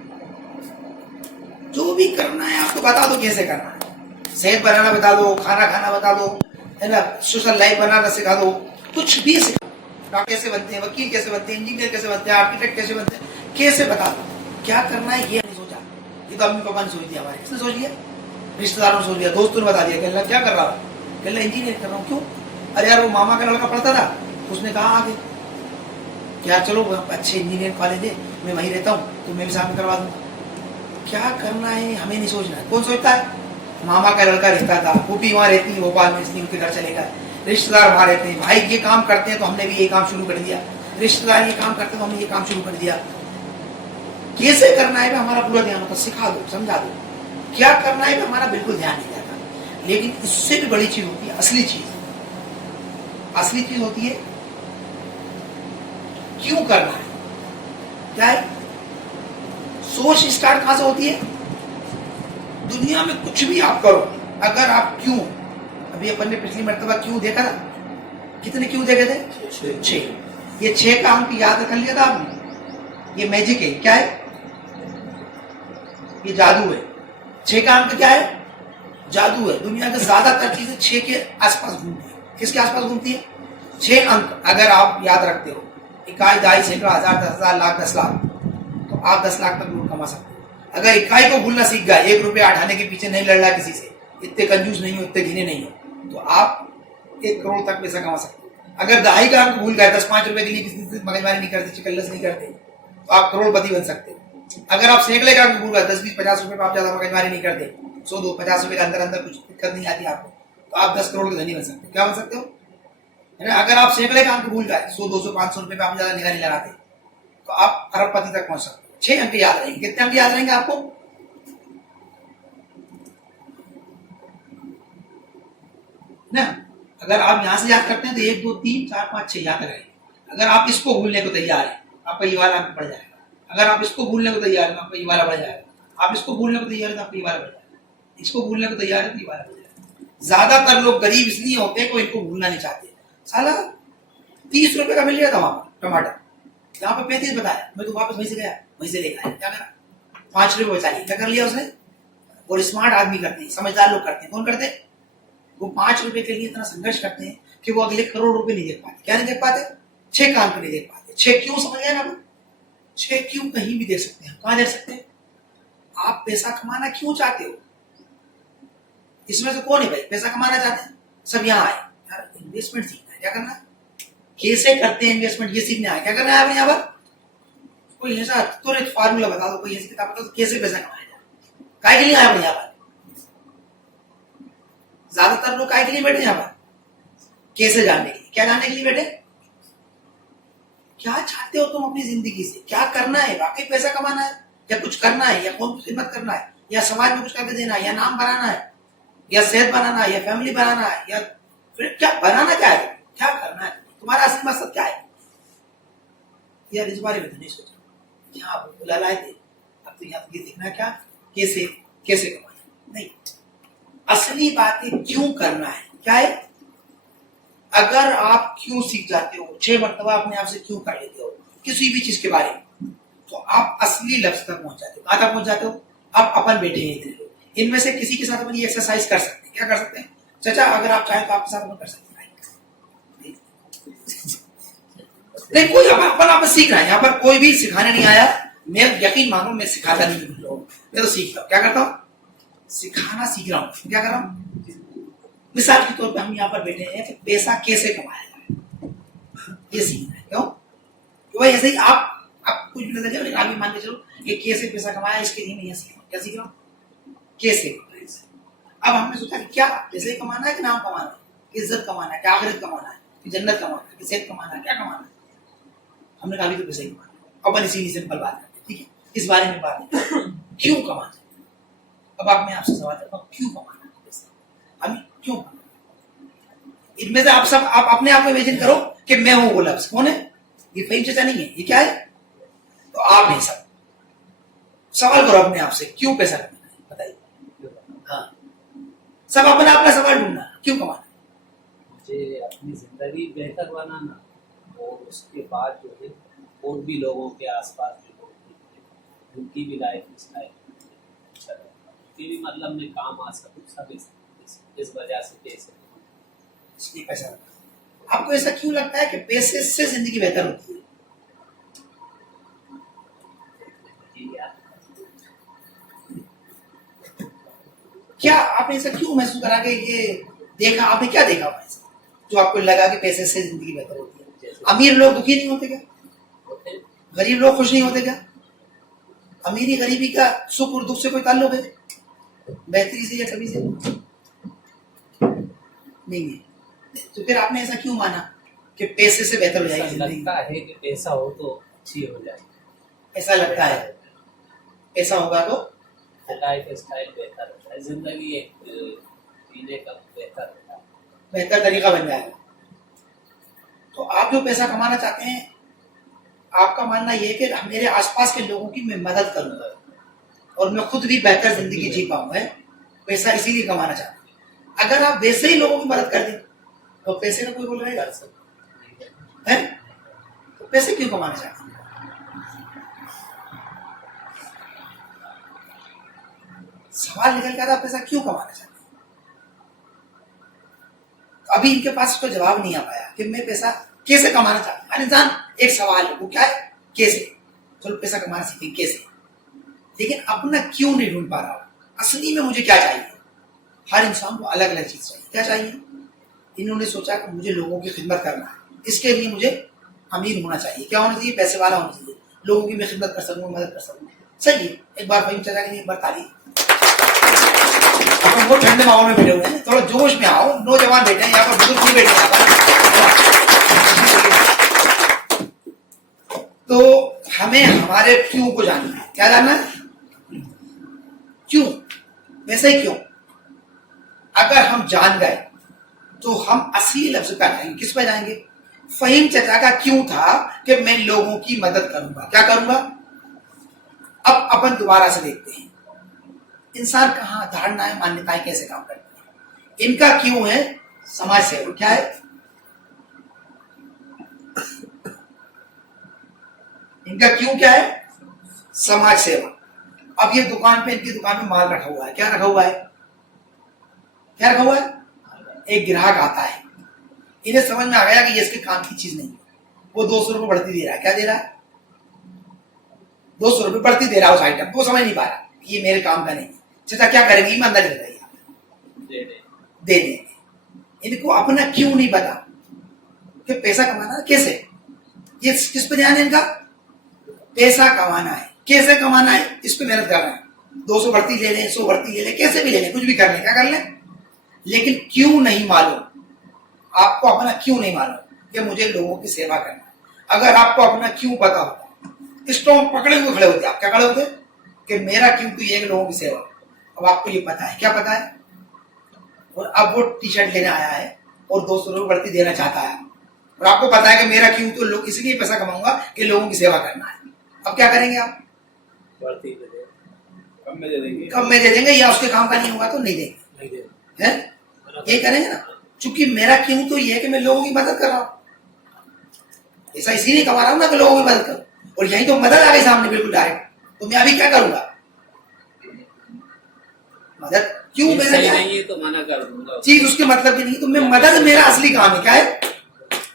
जो भी करना है आपको बता दो कैसे करना है। सेहत बनाना बता दो, खाना खाना बता दो, है ना, सोशल लाइफ बनाना सिखा दो, कुछ भी सिखा। डॉक्टर कैसे बनते हैं, वकील कैसे बनते हैं, इंजीनियर कैसे बनते हैं, आर्किटेक्ट कैसे बनते हैं, कैसे बता दो। क्या करना है ये नहीं सोचा। ये तो अम्मी पापा ने सोच दिया, हमारे किसने सोच लिया? रिश्तेदारों ने सोच लिया, दोस्तों ने बता दिया कि क्या कर रहा हूँ, कहला इंजीनियर कर रहा हूँ। क्यों? अरे यार वो मामा का लड़का पढ़ता था, उसने कहा आगे क्या चलो अच्छे इंजीनियर कॉलेज है, मैं वहीं रहता हूँ, तो मैं भी साथ में करवा दूंगा। क्या करना है हमें नहीं सोचना है। कौन सोचता है? मामा का लड़का रहता था, फूफी वहां रहती है भोपाल में, इसलिए उनके घर चलेगा, रिश्तेदार वहां रहते हैं, भाई ये काम करते हैं तो हमने भी ये काम शुरू कर दिया, रिश्तेदार ये काम करते हैं तो हमने ये काम शुरू कर दिया। कैसे करना है हमारा पूरा ध्यान होता, सिखा दो, समझा दो। क्या करना है हमारा बिल्कुल ध्यान नहीं जाता। लेकिन इससे भी बड़ी चीज होती है असली चीज। असली चीज होती है क्यों करना है। क्या है? सोच स्टार्ट कहां से होती है? दुनिया में कुछ भी आप करो, अगर आप क्यों, अभी अपन ने पिछली मर्तबा क्यों देखा था, कितने क्यों देखे थे? 6। ये 6 का अंक याद कर लिया था आपने? ये मैजिक है। क्या है? ये जादू है। 6 का अंक क्या है? जादू है। दुनिया के ज्यादातर चीजें 6 के आसपास घूमती है। किसके आसपास घूमती है? 6 अंक अगर आप याद रखते हो, इकाई, दहाई, सैकड़ा, हजार, 10,000, लाख, 10 लाख, तो आप 10 लाख तक कमा सकते हो। अगर इकाई को भूलना सीख गए, 1 रुपया उठाने के पीछे नहीं लड़ रहा किसी से, इतने कंजूस नहीं हो, इतने घिने नहीं हो, तो आप 1 करोड़ तक पैसा कमा सकते हो। अगर दहाई का अंक भूल गए, 10-5 रुपए के लिए किसी से मगजमारी नहीं करते, चिकल्लस नहीं करते, तो आप करोड़पति बन सकते हो। अगर आप सैकड़े का अंक भूल गए, 10, 20, 50 रुपए पर आप ज्यादा मगजमारी नहीं करते, 100, 2, 50 रुपए के अंदर अंदर कुछ दिक्कत नहीं आती आपको, तो आप 10 करोड़ के धनी बन सकते हो। क्या बन सकते हो? अगर आप सैकड़े का अंक भूल गए, 100, 200, 500 रुपए पे आप ज्यादा निगाह नहीं लगाते, तो आप अरबपति तक पहुंच सकते हो। 6 अंक याद रहेंगे। कितने अंक याद रहेंगे आपको? ना, अगर आप यहां से याद करते हैं तो 1, 2, 3, 4, 5, 6 याद रहेंगे। अगर आप इसको भूलने को तैयार है, आपका ये वाला अंक पड़ जाएगा। अगर आप इसको भूलने को तैयार हैं तो आपका ये वाला बढ़ जाएगा, आप इसको भूलने को तैयार है तो आपका ये वाला बढ़ जाएगा, इसको भूलने को तैयार है तो ये वाला बढ़ जाएगा। ज्यादातर लोग गरीब इसलिए होते हैं कोई इनको भूलना नहीं चाहते। साला 30 रुपए का मिल गया था वहां पर टमाटर, यहाँ पे 35 बताया, मैं तो वापस वहीं से गया, वहीं से लेकर आया, क्या करा 5 रुपए बचा लिए, क्या कर लिया उसने। और स्मार्ट आदमी करते हैं, समझदार लोग करते हैं, कौन करते हैं, वो 5 रुपए के लिए इतना संघर्ष करते हैं कि वो अगले करोड़ रुपए नहीं देख पाते। क्या नहीं देख पाते, 6 काम पे नहीं देख पाते। 6 क्यों समझ गए ना, 6 क्यों कहीं भी दे सकते हैं, कहां दे सकते हैं। आप पैसा कमाना क्यों चाहते हो, इसमें से कौन है भाई पैसा कमाना चाहते हैं, सब यहाँ आए यार इन्वेस्टमेंट सीखना है, क्या करना है, कैसे करते हैं इन्वेस्टमेंट ये सीखना है, क्या करना है आप यहाँ पर। कोई ऐसा तुरंत फार्मूला बता दो, कोई ऐसी किताब बता दो कैसे पैसा कमाया जाए, काय के लिए आया यहाँ पर। ज्यादातर लोग काय के लिए बैठे यहाँ पर, कैसे जानने के लिए, क्या जानने के लिए बैठे, क्या चाहते हो तुम अपनी जिंदगी से, क्या करना है, वाकई पैसा कमाना है या कुछ करना है या कौन की खिदमत करना है या समाज में कुछ करके देना है या नाम बनाना है या सेहत बनाना है या फैमिली बनाना है या फिर क्या बनाना, क्या है, क्या करना है, तुम्हारा असली मकसद क्या है यार। इस बारे में तो नहीं सोचा, यहाँ बुला लाए थे, अब तो यहाँ ये देखना क्या, कैसे कैसे कमाना नहीं, असली बातें क्यों करना है, क्या है। अगर आप क्यों सीख जाते हो, 6 मरतबा अपने आप से क्यों कर लेते हो किसी भी चीज के बारे में, तो आप असली लक्ष्य तक पहुंच जाते हो। कहां तक पहुंच जाते हो, आप अपन बैठे हैं इतने लोग, इनमें से किसी के साथ अपन ये एक्सरसाइज कर सकते हैं, क्या कर सकते हैं चाचा, अगर आप चाहें तो आपके साथ अपन कर सकते हैं। नहीं कोई अपन आप सीख रहा है, यहाँ पर कोई भी सिखाने नहीं आया, मैं यकीन मानो मैं सिखाता नहीं हूँ लोगों, मैं तो सीखता हूँ, क्या करता हूँ सिखाना सीख रहा हूँ, क्या कर रहा हूँ। मिसाल के तौर पे हम यहाँ पर बैठे हैं कि पैसा कैसे कमाया जाए ये सीखना है, क्यों तो भाई ऐसे ही आप कुछ भी नजर जाए, आप भी मान के चलो ये कैसे पैसा कमाया, इसके लिए मैं ये सीख रहा हूँ, क्या सीख रहा हूँ कैसे। अब हमने सोचा कि क्या पैसे कमाना है कि नाम कमाना है, कि इज्जत कमाना है, कि आखिरत कमाना है, कि जन्नत कमाना है, कि सेहत कमाना है, क्या कमाना है। हमने कहा तो पैसे ही कमाना है, अपन इसी सिंपल बात करते हैं, ठीक है, इस बारे में बात क्यों कमाना। अब आप मैं आपसे सवाल करता हूँ क्यों कमाना है पैसा, हमें क्यों कमाना। इनमें से आप सब आप अपने आप में इमेजिन करो कि मैं हूं वो लफ्ज, कौन है, ये फहीम चाचा नहीं है, ये क्या है, तो आप नहीं सब सवाल करो अपने आप से क्यों पैसा कमाना है, बताइए। हाँ सब अपना सवाल ढूंढना, क्यों कमाना, मुझे अपनी जिंदगी बेहतर बनाना और उसके बाद जो है और भी लोगों के आसपास जो लोग उनकी भी लाइफ स्टाइल अच्छा उनकी भी मतलब में काम आ सकूँ, सब इस वजह से पैसे इसलिए पैसा। आपको ऐसा क्यों लगता है कि पैसे से जिंदगी बेहतर होती है, क्या आपने ऐसा क्यों महसूस करा कि ये देखा, आपने क्या देखा ऐसा जो आपको लगा कि पैसे से जिंदगी बेहतर होती है। अमीर लोग दुखी नहीं होते क्या, गरीब लोग खुश नहीं होते क्या, अमीरी गरीबी का सुख और दुख से कोई ताल्लुक है, बेहतरी से या कभी से नहीं है। तो फिर आपने ऐसा क्यों माना कि पैसे से बेहतर हो जाएगी जिंदगी, लगता है कि पैसा हो तो अच्छी हो जाए, ऐसा लगता है ऐसा होगा तो लाइफ स्टाइल बेहतर होता है, जिंदगी एक जीने का बेहतर होता है, बेहतर तरीका बन जाएगा। तो आप जो पैसा कमाना चाहते हैं, आपका मानना यह है कि मेरे आसपास के लोगों की मैं मदद करूंगा और मैं खुद भी बेहतर जिंदगी जी पाऊंगा, पैसा इसीलिए कमाना चाहता हूं। अगर आप वैसे ही लोगों की मदद कर दें तो पैसे का कोई बोल रहेगा है, तो पैसे क्यों कमाना चाहते हैं। सवाल निकल के आता पैसा क्यों कमाना चाहते हैं। तो अभी इनके पास कोई जवाब नहीं आ पाया कि मैं पैसा कैसे कमाना चाहता हूं। हर इंसान एक सवाल है, वो क्या है, कैसे। चलो पैसा कमाना सीखें कैसे, लेकिन अपना क्यों नहीं ढूंढ पा रहा हूं, असली में मुझे क्या चाहिए। हर इंसान को अलग अलग चीज चाहिए, क्या चाहिए। इन्होंने सोचा कि मुझे लोगों की खिदमत करना है, इसके लिए मुझे अमीर होना चाहिए, क्या होना चाहिए, पैसे वाला होना चाहिए, लोगों की मैं खिदमत कर सकूँ, मदद कर सकूँ। सही है, एक बार फहीम चाचा के लिए एक बार ताली। अपन वो ठंडे माहौल में बैठे हुए हैं, थोड़ा जोश में आओ, नौजवान बैठे हैं यहाँ पर, बुजुर्ग नहीं बैठे यहाँ पर। तो हमें हमारे क्यों को जानना है, क्या जानना है, क्यों, वैसे ही क्यों। अगर हम जान गए तो हम असली लफ्ज पे जाएंगे, किस पे जाएंगे। फहीम चाचा का क्यों था कि मैं लोगों की मदद करूंगा, क्या करूंगा, अब अपन दोबारा से देखते हैं इंसान कहाँ, धारणाएं, मान्यताएं कैसे काम करती हैं। इनका क्यों है समाज सेवा। क्या है इनका क्यों, क्या है समाज सेवा। अब ये दुकान पे, इनकी दुकान में माल रखा हुआ है। क्या रखा हुआ है, क्या रखा हुआ है। एक ग्राहक आता है, इन्हें समझ में आ गया कि ये इसके काम की चीज नहीं है। वो 200 रुपये बढ़ती दे रहा है। क्या दे रहा है, 200 रुपये बढ़ती दे रहा है उस आइटम को। समझ नहीं पा रहा कि ये मेरे काम का नहीं है। चाचा क्या करेंगे, ईमानदारी बताइए, दे देंगे। इनको अपना क्यों नहीं पता कि पैसा कमाना कैसे, ये किस पे ध्यान है इनका, पैसा कमाना है, कैसे कमाना है, इस पे मेहनत करना है। 200 बढ़ती ले लें, 100 बढ़ती ले लें, कैसे भी ले लें, कुछ भी कर लें, क्या कर लें, लेकिन क्यों नहीं मालूम। आपको अपना क्यों नहीं मालूम कि मुझे लोगों की सेवा करना है। अगर आपको अपना क्यों पता होता, स्ट्रॉन्ग पकड़े हुए खड़े होते, आप क्या खड़े होते कि मेरा क्यों तो ये लोगों की सेवा। अब आपको ये पता है, क्या पता है, और अब वो टी शर्ट लेने आया है और 200 रुपये बढ़ती देना चाहता है, और आपको पता है कि मेरा क्यों तो लोग इसलिए पैसा कमाऊंगा कि लोगों की सेवा करना है। अब क्या करेंगे आप, बढ़ती कम में दे देंगे, कम में दे देंगे, या उसके काम का नहीं होगा तो नहीं देंगे, है ये करेंगे ना। चूंकि मेरा क्यों तो ये है कि मैं लोगों की मदद कर रहा हूं, ऐसा इसीलिए कमा रहा हूं ना कि लोगों की मदद करूं। और यही तो मदद आ गई सामने बिल्कुल डायरेक्ट, तो मैं अभी क्या करूंगा, मदद क्यों मेरा सही नहीं है तो मना कर दूंगा, चीज उसके मतलब की नहीं। तो मैं मदद मेरा असली काम है। क्या है,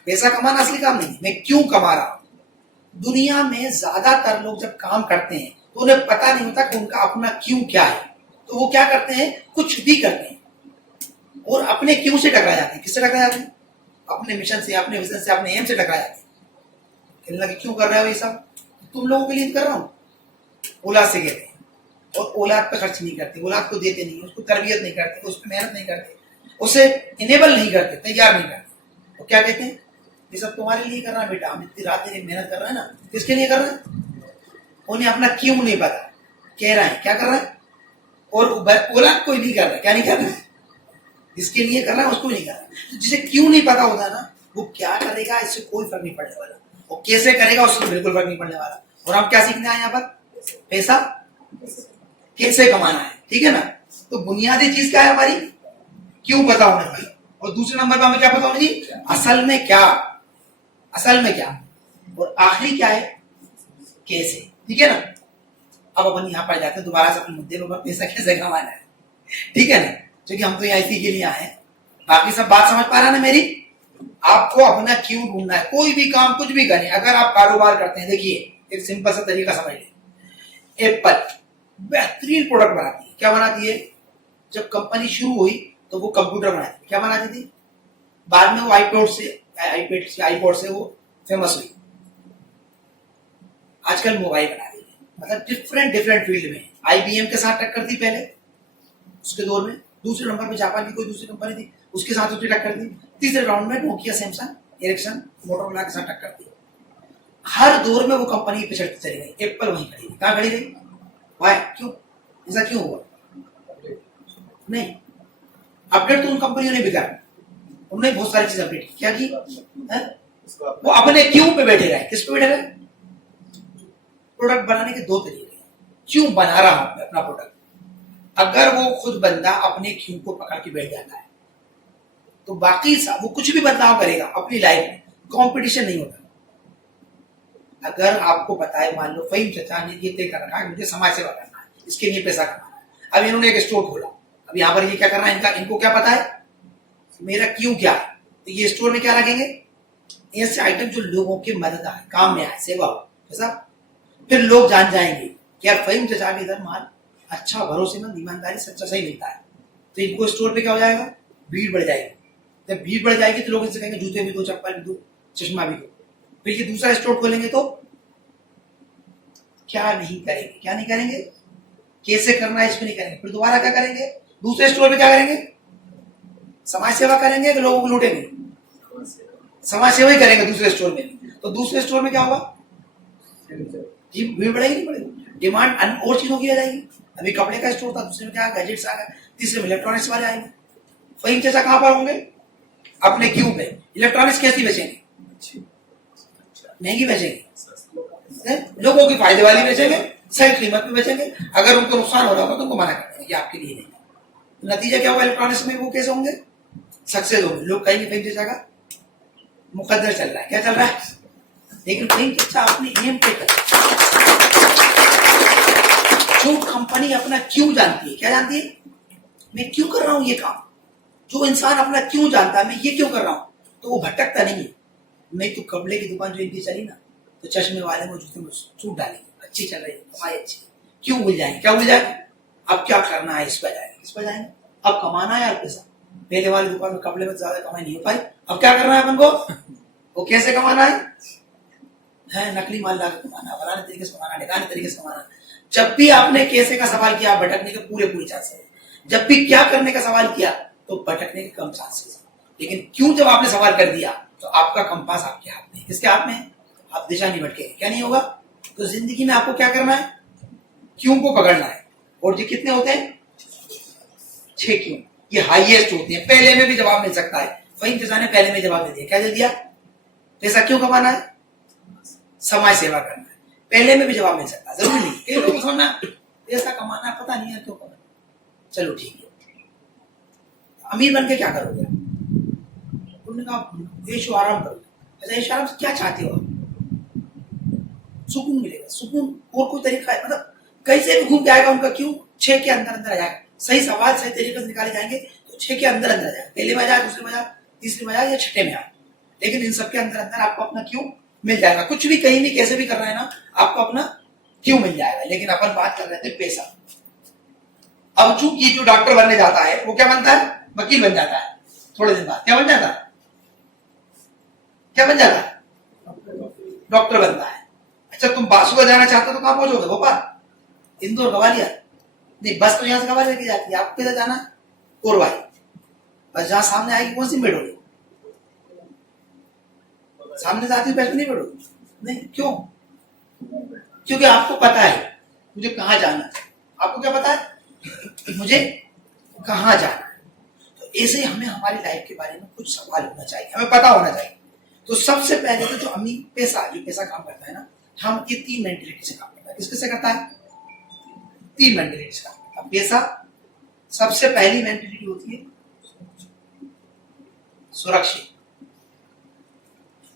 पैसा कमाना असली काम नहीं है, मैं क्यों कमा रहा हूं। दुनिया में ज्यादातर लोग जब काम करते हैं तो उन्हें पता नहीं होता कि उनका अपना क्यों क्या है। तो वो क्या करते हैं, कुछ भी करते हैं और अपने क्यों से टकरा जाते हैं। किससे टकरा जाते हैं, अपने मिशन से, अपने विजन से, अपने एम से टकरा जाते हैं। कहने लगे क्यों कर रहे हो ये सब, तुम लोगों के लिए कर रहा हूं। औलाद से कहते हैं, और औलाद पे खर्च नहीं करते, औलाद को देते नहीं, उसको तरबियत नहीं करते, उस पर मेहनत नहीं करते, उसे इनेबल नहीं करते, तैयार नहीं करते। तो क्या कहते हैं, ये सब तुम्हारे लिए कर रहा है बेटा, हम इतनी रात दिन मेहनत कर रहे हैं ना, किसके लिए कर रहे हैं। उन्हें अपना क्यों नहीं पता, कह रहा है क्या कर रहा है, और औलाद कोई नहीं कर रहा। क्या नहीं कर रहा है, जिसके लिए कर रहा है उसको नहीं कर रहा। तो जिसे क्यों नहीं पता होता ना, वो क्या करेगा इससे कोई फर्क नहीं पड़ने वाला, और कैसे करेगा उससे बिल्कुल फर्क नहीं पड़ने वाला। और हम क्या सीखना है यहाँ पर, पैसा कैसे कमाना है, ठीक है ना। तो बुनियादी चीज क्या है हमारी, क्यों पता होना चाहिए। और दूसरे नंबर पर हमें क्या पता होना चाहिए, असल में क्या, असल में क्या, और आखिरी क्या है, कैसे, ठीक है ना। अब अपन यहाँ पर जाते हैं दोबारा से अपने मुद्दे पर, पैसा कैसे कमाना है, ठीक है ना। क्योंकि हम तो यहाँ इसी के लिए आए हैं। बाकी सब बात समझ पा रहा ना मेरी। आपको अपना क्यों ढूंढना है, कोई भी काम कुछ भी करें। अगर आप कारोबार करते हैं, देखिए एक सिंपल सा तरीका समझ लें। एप्पल बेहतरीन प्रोडक्ट बनाती है। क्या बनाती है, जब कंपनी शुरू हुई तो वो कंप्यूटर बनाती थी। क्या बनाती थी, बाद में वो आईपॉड से वो फेमस हुई। आजकल मोबाइल बना रही है, मतलब डिफरेंट फील्ड में। IBM के साथ टक्कर थी पहले उसके दौर में। दूसरे नंबर पे जापान की कोई दूसरी कंपनी थी, उसके साथ उसकी टक्कर थी। तीसरे राउंड में नोकिया, सैमसंग, एरिक्सन, मोटोरोला के साथ टक्कर थी। हर दौर में वो कंपनी पिछड़ती चली गई, एप्पल वहीं खड़ी गई। कहाँ खड़ी गई, वाई, क्यों, ऐसा क्यों हुआ, नहीं अपडेट तो उन कंपनियों ने भी करा, उन्होंने बहुत सारी चीज अपडेट की। क्या की है? वो अपने क्यों पे बैठे रहे। किस पे बैठे रहे, प्रोडक्ट बनाने के दो तरीके हैं। क्यों बना रहा हूं मैं अपना प्रोडक्ट। अगर वो खुद बंदा अपने क्यों को पकड़ के बैठ जाता है तो बाकी वो कुछ भी बदलाव करेगा अपनी लाइफ में, कंपटीशन नहीं होता। अगर आपको पता है, मान लो फहीम चचा ने ये तय कर रखा है मुझे समाज सेवा करना है, इसके लिए पैसा कमाना है। अब इन्होंने एक स्टोर खोला, अब यहाँ पर ये क्या करना है, इनको क्या पता है मेरा क्यों क्या है। तो ये स्टोर में क्या रखेंगे, ऐसे आइटम जो लोगों की मदद आए, काम में आए, सेवा हो, ऐसा। फिर लोग जान जाएंगे कि यार फहीम चचा के इधर माल अच्छा, भरोसेमंद, ईमानदारी, सच्चा, सही मिलता है। तो इनको स्टोर पे क्या हो जाएगा, भीड़ बढ़ जाएगी। जब भीड़ बढ़ जाएगी तो लोग इनसे कहेंगे जूते भी दो, चप्पल भी दो, चश्मा भी दो। फिर ये दूसरा स्टोर खोलेंगे तो क्या नहीं करेंगे, क्या नहीं करेंगे, कैसे करना है इसमें नहीं करेंगे। फिर दोबारा क्या करेंगे, दूसरे स्टोर में क्या करेंगे, समाज सेवा करेंगे कि लोगों को लूटेंगे, समाज सेवा ही करेंगे दूसरे स्टोर में। तो दूसरे स्टोर में क्या होगा, जी भीड़ बढ़ेगी, नहीं बढ़ेगी, डिमांड और चीजों की आ जाएगी। अभी कपड़े का स्टोर था, दूसरे में क्या गैजेट्स आ गए, तीसरे में इलेक्ट्रॉनिक्स वाले आएंगे। फहीम चाचा कहां पर होंगे, अपने क्यों पे। इलेक्ट्रॉनिक्स कैसी बेचेंगे, महंगी बेचेंगे, लोगों के फायदे वाली बेचेंगे, सही कीमत पे बेचेंगे। अगर उनको नुकसान हो रहा होगा तो उनको मना कर देंगे कि आपके लिए नहीं है। नतीजा क्या होगा, इलेक्ट्रॉनिक्स में वो कैसे होंगे, सक्सेस होंगे। लोग कहेंगे कहीं जगह मुकद्दर चल रहा है, क्या चल रहा है, लेकिन कहीं अच्छा अपने एम पे कर। जो कंपनी अपना क्यों जानती है, क्या जानती है, मैं क्यों कर रहा हूं ये काम, जो इंसान अपना क्यों जानता है मैं ये क्यों कर रहा हूं, तो वो भटकता नहीं है। नहीं तो कपड़े की दुकान जो इनकी चली ना, तो चश्मे वाले को जूते में छूट डालेंगे, अच्छी चल रही है, कमाई अच्छी, क्यों भूल जाएंगे, क्या भूल जाएंगे, अब क्या करना है, इस पर जाएंगे, इस पर जाएंगे, अब कमाना है यार पैसा। पहले वाली दुकान में कपड़े में ज्यादा कमाई नहीं हो पाई, अब क्या करना है अपन को, वो कैसे कमाना है नकली माल ला के कमाना, फलाने तरीके से कमाना, ढिकाने तरीके से कमाना। जब भी आपने कैसे का सवाल किया, भटकने के पूरे चांसेस है। जब भी क्या करने का सवाल किया तो भटकने के कम चांसेस है। लेकिन क्यों जब आपने सवाल कर दिया तो आपका कंपास आपके हाथ में, किसके हाथ में है, आप दिशा नहीं भटकेंगे, क्या नहीं होगा। तो जिंदगी में आपको क्या करना है, क्यों को पकड़ना है। और जी कितने होते हैं, 6 क्यों, ये हाईएस्ट होते हैं। पहले में भी जवाब मिल सकता है, वही जैसा ने पहले में जवाब दे दिया, क्या दे दिया, पैसा क्यों कमाना है, समाज सेवा करना है। पहले में भी जवाब मिल सकता है, जरूरी नहीं। कई लोगों को समझना पैसा कमाना है, पता नहीं है क्यों कमाना, चलो ठीक है, अमीर बन के क्या करोगे, उन्होंने कहा ऐशो आराम करोगे। अच्छा ऐशो आराम से क्या चाहते हो आप, सुकून मिलेगा, सुकून और कोई तरीका है, मतलब कैसे भी घूम के आएगा उनका क्यों 6 के अंदर अंदर आ जाएगा। सही सवाल सही तरीके से निकाले जाएंगे तो 6 के अंदर अंदर आ जाएगा, पहले में आ जाए, दूसरे में आ जाए, तीसरे में आ जाए या छठे में आए, लेकिन इन सबके अंदर अंदर आपको अपना क्यों मिल जाएगा। कुछ भी कहीं भी कैसे भी कर रहे हैं ना, आपको अपना क्यों मिल जाएगा। लेकिन अपन बात कर रहे थे पैसा। अब चूंकि जो डॉक्टर बनने जाता है वो क्या बनता है, वकील बन जाता है, थोड़े दिन बाद क्या बन जाता है, क्या बन जाता है, डॉक्टर बनता है। अच्छा तुम बासुगा जाना चाहते हो तो कहां पहुंचोगे, भोपाल, इंदौर, ग्वालियर, नहीं बस तो यहां से ग्वालियर की जाती है, आपको किधर जाना है, कोरवाई, बस जहां सामने आएगी कौन सी में बैठोगे, सामने से आती है बैठ नहीं बैठोगे, नहीं क्यों, क्योंकि आपको पता है मुझे कहां जाना है। आपको क्या पता है, मुझे कहां जाना है। तो ऐसे ही हमें हमारी लाइफ के बारे में कुछ सवाल होना चाहिए, हमें पता होना चाहिए। तो सबसे पहले तो जो अमीर पैसा, जो पैसा काम करता है ना, हम ये 3 मेंटेलिटी से काम करता है। किसके से करता है, 3 मेंटेलिटी से काम करता है पैसा। सबसे पहली मेंटेलिटी होती है सुरक्षित।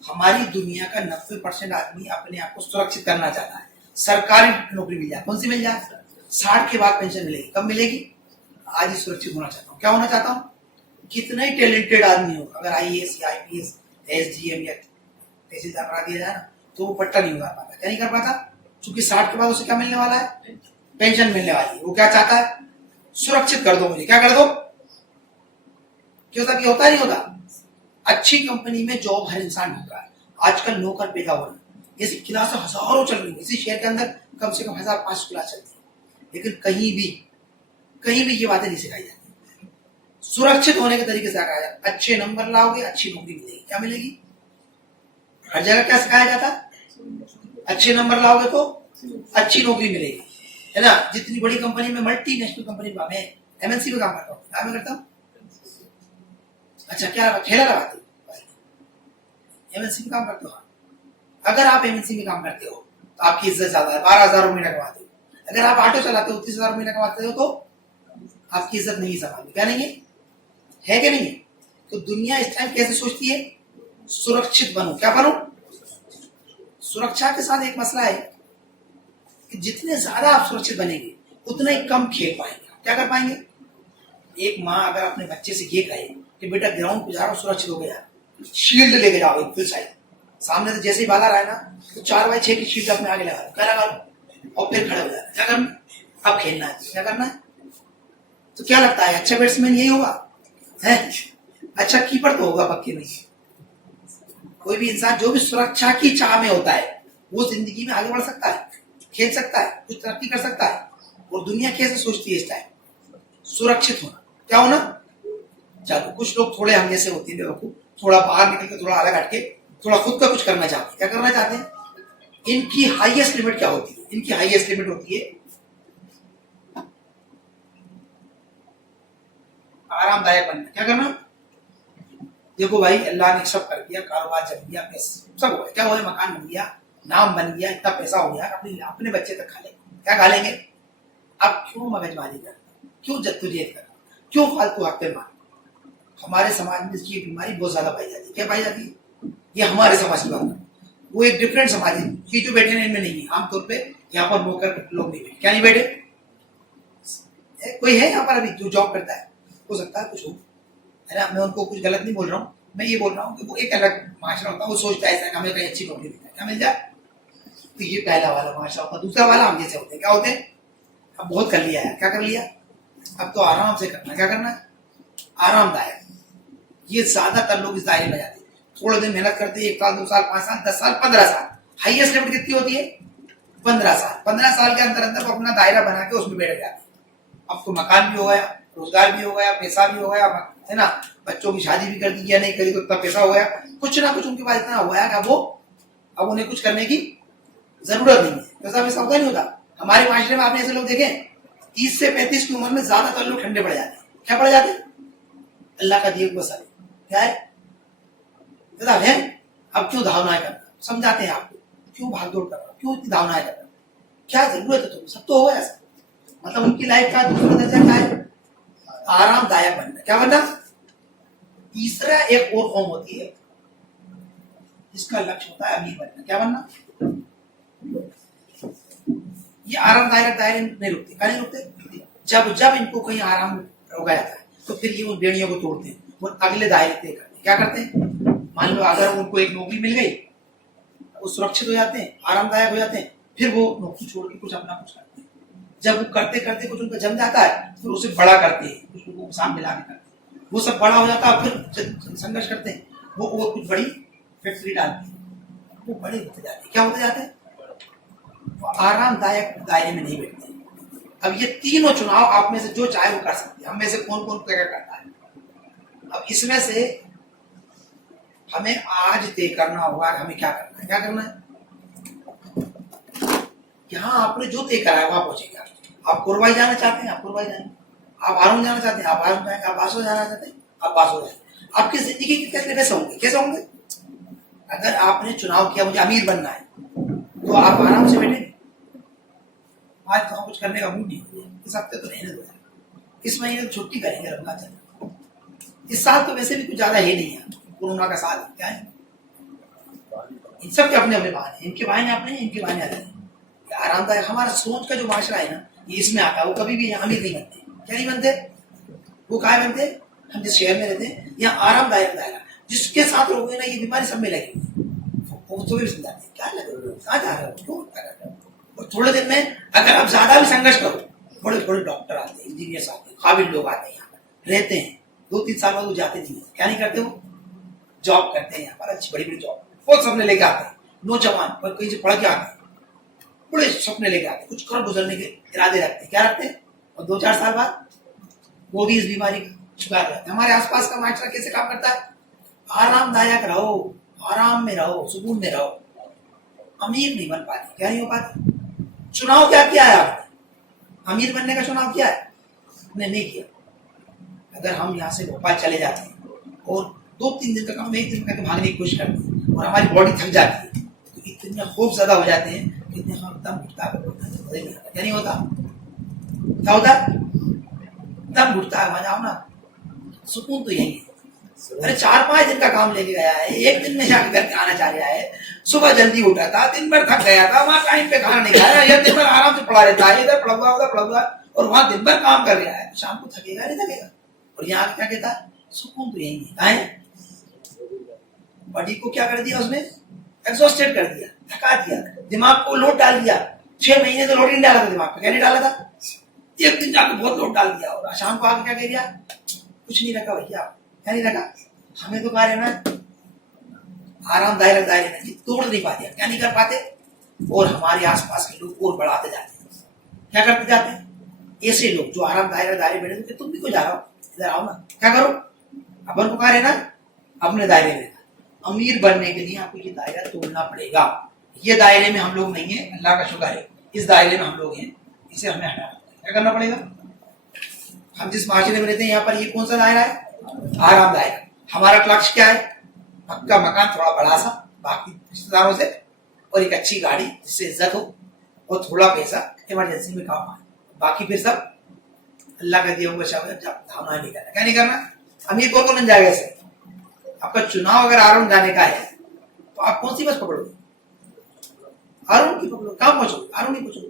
हमारी दुनिया का 90% आदमी अपने आप को सुरक्षित करना चाहता है, सरकारी नौकरी मिल जाए, कौन सी मिल जाए, 60 के बाद पेंशन मिलेगी, कब मिलेगी, आज ही सुरक्षित होना चाहता हूँ। क्या होना चाहता हूँ, कितना ही टैलेंटेड आदमी हो, अगर IAS या IPS SDM या तहसीलदार बना दिया जाए ना तो वो पट्टा नहीं उतार पाता। क्या नहीं कर पाता, क्योंकि 60 के बाद उसे क्या मिलने वाला है, पेंशन मिलने वाली है। वो क्या चाहता है, सुरक्षित कर दो मुझे, क्या कर दो, क्यों होता, क्या होता नहीं होता। अच्छी कंपनी में जॉब हर इंसान ढूंढता है, आजकल नौकर पैदा हो रहे हैं, ऐसी क्लासें हजारों चल रही है, इसी शहर के अंदर कम से कम 1500 क्लास चलती है, लेकिन कहीं भी ये बातें नहीं सिखाई जाती। सुरक्षित होने के तरीके से सिखाया जाता, अच्छे नंबर लाओगे अच्छी नौकरी मिलेगी, क्या मिलेगी, हर जगह क्या सिखाया जाता, अच्छे नंबर लाओगे तो अच्छी नौकरी मिलेगी, है ना। जितनी बड़ी कंपनी में, मल्टीनेशनल कंपनी में, मैं MNC में काम करता हूँ, क्या मैं करता हूँ, अच्छा क्या ठेला लगाते हो, MNC में काम करते हो। अगर आप MNC में काम करते हो तो आपकी इज्जत ज्यादा है, 12,000 महीना कमाते हो। अगर आप ऑटो चलाते हो, 30,000 महीना कमाते हो तो आपकी इज्जत नहीं संभालती, क्या नहीं है कि नहीं है। तो दुनिया इस टाइम कैसे सोचती है, सुरक्षित बनो, क्या बनो, सुरक्षा के साथ एक मसला है कि जितने ज्यादा आप सुरक्षित बनेंगे उतना ही कम खेल पाएंगे। क्या कर पाएंगे, एक माँ अगर अपने बच्चे से ये कहे कि बेटा ग्राउंड पे जा रहा हूं, सुरक्षित हो गया, शील्ड लेके जाओ एक फिर साइड, सामने से जैसे ही बाधा रहा है ना तो 4x6 की शील्ड अपने आगे लगा, क्या लगा, और फिर खड़े हो जाए, क्या करना, अब खेलना है, क्या करना है। तो क्या लगता है अच्छा बैट्समैन यही होगा, है अच्छा कीपर तो होगा पक्के में। कोई भी इंसान जो भी सुरक्षा की चाह में होता है वो जिंदगी में आगे बढ़ सकता है, खेल सकता है, कुछ तरक्की कर सकता है। और दुनिया कैसे सोचती है इस टाइम, सुरक्षित होना, क्या होना। चलो कुछ लोग थोड़े हम जैसे होते हैं बेवकूफ, थोड़ा बाहर निकल के, थोड़ा अलग हटके, थोड़ा खुद का कुछ करना चाहते हैं। क्या करना चाहते हैं, इनकी हाईएस्ट लिमिट क्या होती है, इनकी हाईएस्ट लिमिट होती है आरामदायक बनना। क्या करना, देखो भाई अल्लाह ने सब कर दिया, कारोबार चल गया, पैसा सब हो गया, क्या हो गया, मकान बन गया, नाम बन गया, इतना पैसा हो गया, अपने बच्चे तक खा ले, क्या खा लेंगे? आप क्यों मगजमारी करना, क्यों जद्दोजहद करना, क्यों फालतू हफ्ते मारना? हमारे समाज में ये बीमारी बहुत ज्यादा पाई जाती है। क्या पाई जाती है? ये हमारे समाज की बात है, वो एक डिफरेंट समाज है। ये जो बैठे हैं इनमें नहीं है। आमतौर पे यहाँ पर नौकर लोग नहीं बैठे। क्या नहीं बैठे? कोई है यहाँ पर अभी जो जॉब करता है? हो सकता है कुछ हो, है ना। मैं उनको कुछ गलत नहीं बोल रहा हूँ, मैं ये बोल रहा हूँ कि वो एक अलग माशरा होता है। वो सोचता है ऐसा कि हमें कहीं अच्छी नौकरी मिल जाए, क्या मिल जाए। तो ये पहला वाला माशरा होता है। दूसरा वाला हम जैसे होते हैं, क्या होते हैं? अब बहुत कर लिया है, क्या कर लिया, अब तो आराम से करना। क्या करना है? आरामदायक। ये ज्यादातर लोग इस दायरे में जाते हैं। थोड़े दिन मेहनत करते हैं, 1 साल 2 साल 5 साल 10 साल 15 साल, हाईएस्ट लिमिट कितनी होती है? 15 साल। 15 साल के अंदर अंदर वो अपना दायरा बना के उसमें बैठ जाते हैं। अब तो मकान भी हो गया, रोजगार भी हो गया, पैसा भी हो गया, है ना, बच्चों की शादी भी कर दी या नहीं करी तो इतना पैसा हो गया, कुछ ना कुछ उनके पास इतना हो गया कि वो अब उन्हें कुछ करने की जरूरत नहीं है। पैसा वैसा होता नहीं होता। हमारे माशरे में आपने ऐसे लोग देखे 30 से 35 की उम्र में ज्यादातर लोग ठंडे पड़ जाते हैं। क्या पड़ जाते हैं? अल्लाह का दिए बस क्या है है। अब क्यों धावनाएं करना? समझाते हैं आपको, क्यों भागदौड़ कर रहा, क्यों इतनी धावनाएं कर रहा, क्या जरूरत है? तुम सब तो हो ऐसा। मतलब उनकी लाइफ का दूसरा दर्जा क्या है? आरामदायक बनना। क्या बनना? तीसरा एक और फॉर्म होती है जिसका लक्ष्य होता है अमीर बनना। क्या बनना? ये आरामदायक दायरे नहीं रुकते। क्या नहीं रुकते? जब जब इनको कहीं आराम रोका जाता है तो फिर ये उन बेड़ियों को तोड़ते हैं, वो अगले दायरे तय करते हैं। क्या करते हैं? मान लो अगर उनको एक नौकरी मिल गई, वो सुरक्षित हो जाते हैं, आरामदायक हो जाते हैं, फिर वो नौकरी छोड़ के कुछ अपना कुछ करते हैं। जब वो करते करते कुछ उनका जम जाता है फिर उसे बड़ा करते हैं, कुछ उनको सामने लाके करते हैं। वो सब बड़ा हो जाता है, फिर संघर्ष करते हैं, वो कुछ बड़ी फैक्ट्री डालते हैं, वो बड़े होते जाते हैं। क्या होते जाते हैं? वो आरामदायक दायरे में नहीं बैठते। अब ये तीनों चुनाव आप में से जो चाहे वो कर सकते हैं। हम में से कौन कौन क्या करता है? अब इसमें से हमें आज तय करना होगा हमें क्या करना है। क्या करना है? यहाँ आपने जो तय करा है वहां पहुंचेगा। आप कुरबाई जाना चाहते हैं, आप कुरबाई जाए। आप आराम जाना चाहते हैं, आप आराम जाए। आप बासो जाना चाहते हैं, आप बासो जाए। आपकी जिंदगी के फैसले कैसे होंगे? कैसे होंगे? अगर आपने चुनाव किया मुझे अमीर बनना है तो आप आराम से बैठेंगे। आज तो कुछ करने का मूड नहीं हो गया, इस हफ्ते तो रहने दो, इस महीने तो छुट्टी करेंगे, रमजान चल। इस साल तो वैसे भी कुछ ज्यादा है नहीं है, कोरोना का साल क्या है। इन सब के अपने अपने बहाने, इनके बहाने अपने, इनके बहाने अलग है। आरामदायक हमारा सोच का जो माशरा है ना, ये इसमें आता है। वो कभी भी अमीर नहीं बनते। क्या नहीं बनते? वो कहाँ बनते? हम जिस शहर में रहते हैं यहाँ आरामदायक दायरा, जिसके साथ रहोगे ना ये बीमारी सब में लगेगी। वो तो भी समझाते हैं क्या लगे हो, कहाँ जा रहे हो, क्यों कर रहे हो। और थोड़े दिन में अगर आप ज्यादा भी संघर्ष करो, बड़े बड़े डॉक्टर आते हैं, इंजीनियर्स आते हैं, काबिल लोग आते हैं, यहाँ पर रहते हैं 2-3 साल बाद वो जाते नहीं है। क्या नहीं करते? वो जॉब करते हैं यहाँ पर, अच्छी बड़ी बड़ी जॉब वो सपने लेके आते हैं। नौजवान पर कहीं से पढ़ के आते हैं, बड़े सपने लेके आते हैं, कुछ कर गुजरने के इरादे रखते हैं। क्या रखते हैं? और 2-4 साल बाद वो भी इस बीमारी का शिकार रहते हैं। हमारे आसपास का माशरा कैसे काम करता है? आरामदायक रहो, आराम में रहो, सुकून में रहो। अमीर नहीं बन पाते। क्या नहीं हो पाते? चुनाव क्या किया है आपने? अमीर बनने का चुनाव किया है? आपने नहीं किया। अगर हम यहाँ से भोपाल चले जाते हैं और 2-3 दिन तक हम एक दिन करके भागने की कोशिश करते हैं और हमारी बॉडी थक जाती है तो इतने खूब ज्यादा हो जाते हैं कि हम दम घुटता है। क्या नहीं होता? क्या होता है? दम घुटता है। मजा आओ ना, सुकून तो यही है। अरे 4-5 दिन का काम लेके गया है, एक दिन में जाकर घर आना चाह रहा है। सुबह जल्दी उठा था, दिन भर थक गया था, वहां टाइम पे खाना नहीं खाया, या दिन भर आराम से पड़ा रहता है, इधर पड़ा उधर पड़ा, और वहां दिन भर काम कर रहा है, शाम को थकेगा नहीं थकेगा। और यहाँ क्या कहता है? सुकून तो यही है। बॉडी को क्या कर दिया उसने? एग्जॉस्टेड कर दिया, थका दिया, दिमाग को लोड डाल दिया। 6 महीने तो लोड नहीं डाला था दिमाग पे। क्या नहीं डाला था? एक दिन जाकर बहुत लोड डाल दिया और शाम को आके क्या कह दिया? कुछ नहीं रखा भैया। क्या नहीं रखा? हमें तो कहा है ना आरामदायक दायरे में तोड़ नहीं पाते। क्या नहीं कर पाते? और हमारे आसपास के लोग और बढ़ाते जाते हैं। क्या करते जाते हैं? ऐसे लोग जो आरामदायक दायरे में रहते, तुम भी क्यों जा रहा हो, इधर आओ ना। क्या करो? अपन को कहा है ना अपने दायरे में। अमीर बनने के लिए आपको ये दायरा तोड़ना पड़ेगा। ये दायरे में हम लोग नहीं है, अल्लाह का शुक्र है, इस दायरे में हम लोग हैं, इसे हमें हटाना पड़ेगा। क्या करना पड़ेगा? हम जिस माशरे में रहते हैं यहाँ पर ये कौन सा दायरा है? आरामदायक। हमारा लक्ष्य क्या है? पक्का मकान, थोड़ा बड़ा सा, बाकी रिश्तेदारों से, और एक अच्छी गाड़ी जिससे इज्जत हो, और थोड़ा पैसा इमरजेंसी में काम आए, बाकी फिर सब अल्लाह का दिया हुआ शब्द जब धामना नहीं करना। क्या नहीं करना? अमीर कौन बन जाएगा ऐसे? आपका चुनाव अगर आराम जाने का है तो आप कौन सी बस पकड़ोगे? आराम की पकड़ो, कहाँ पहुंचोगे? आराम नहीं पहुंचोगे।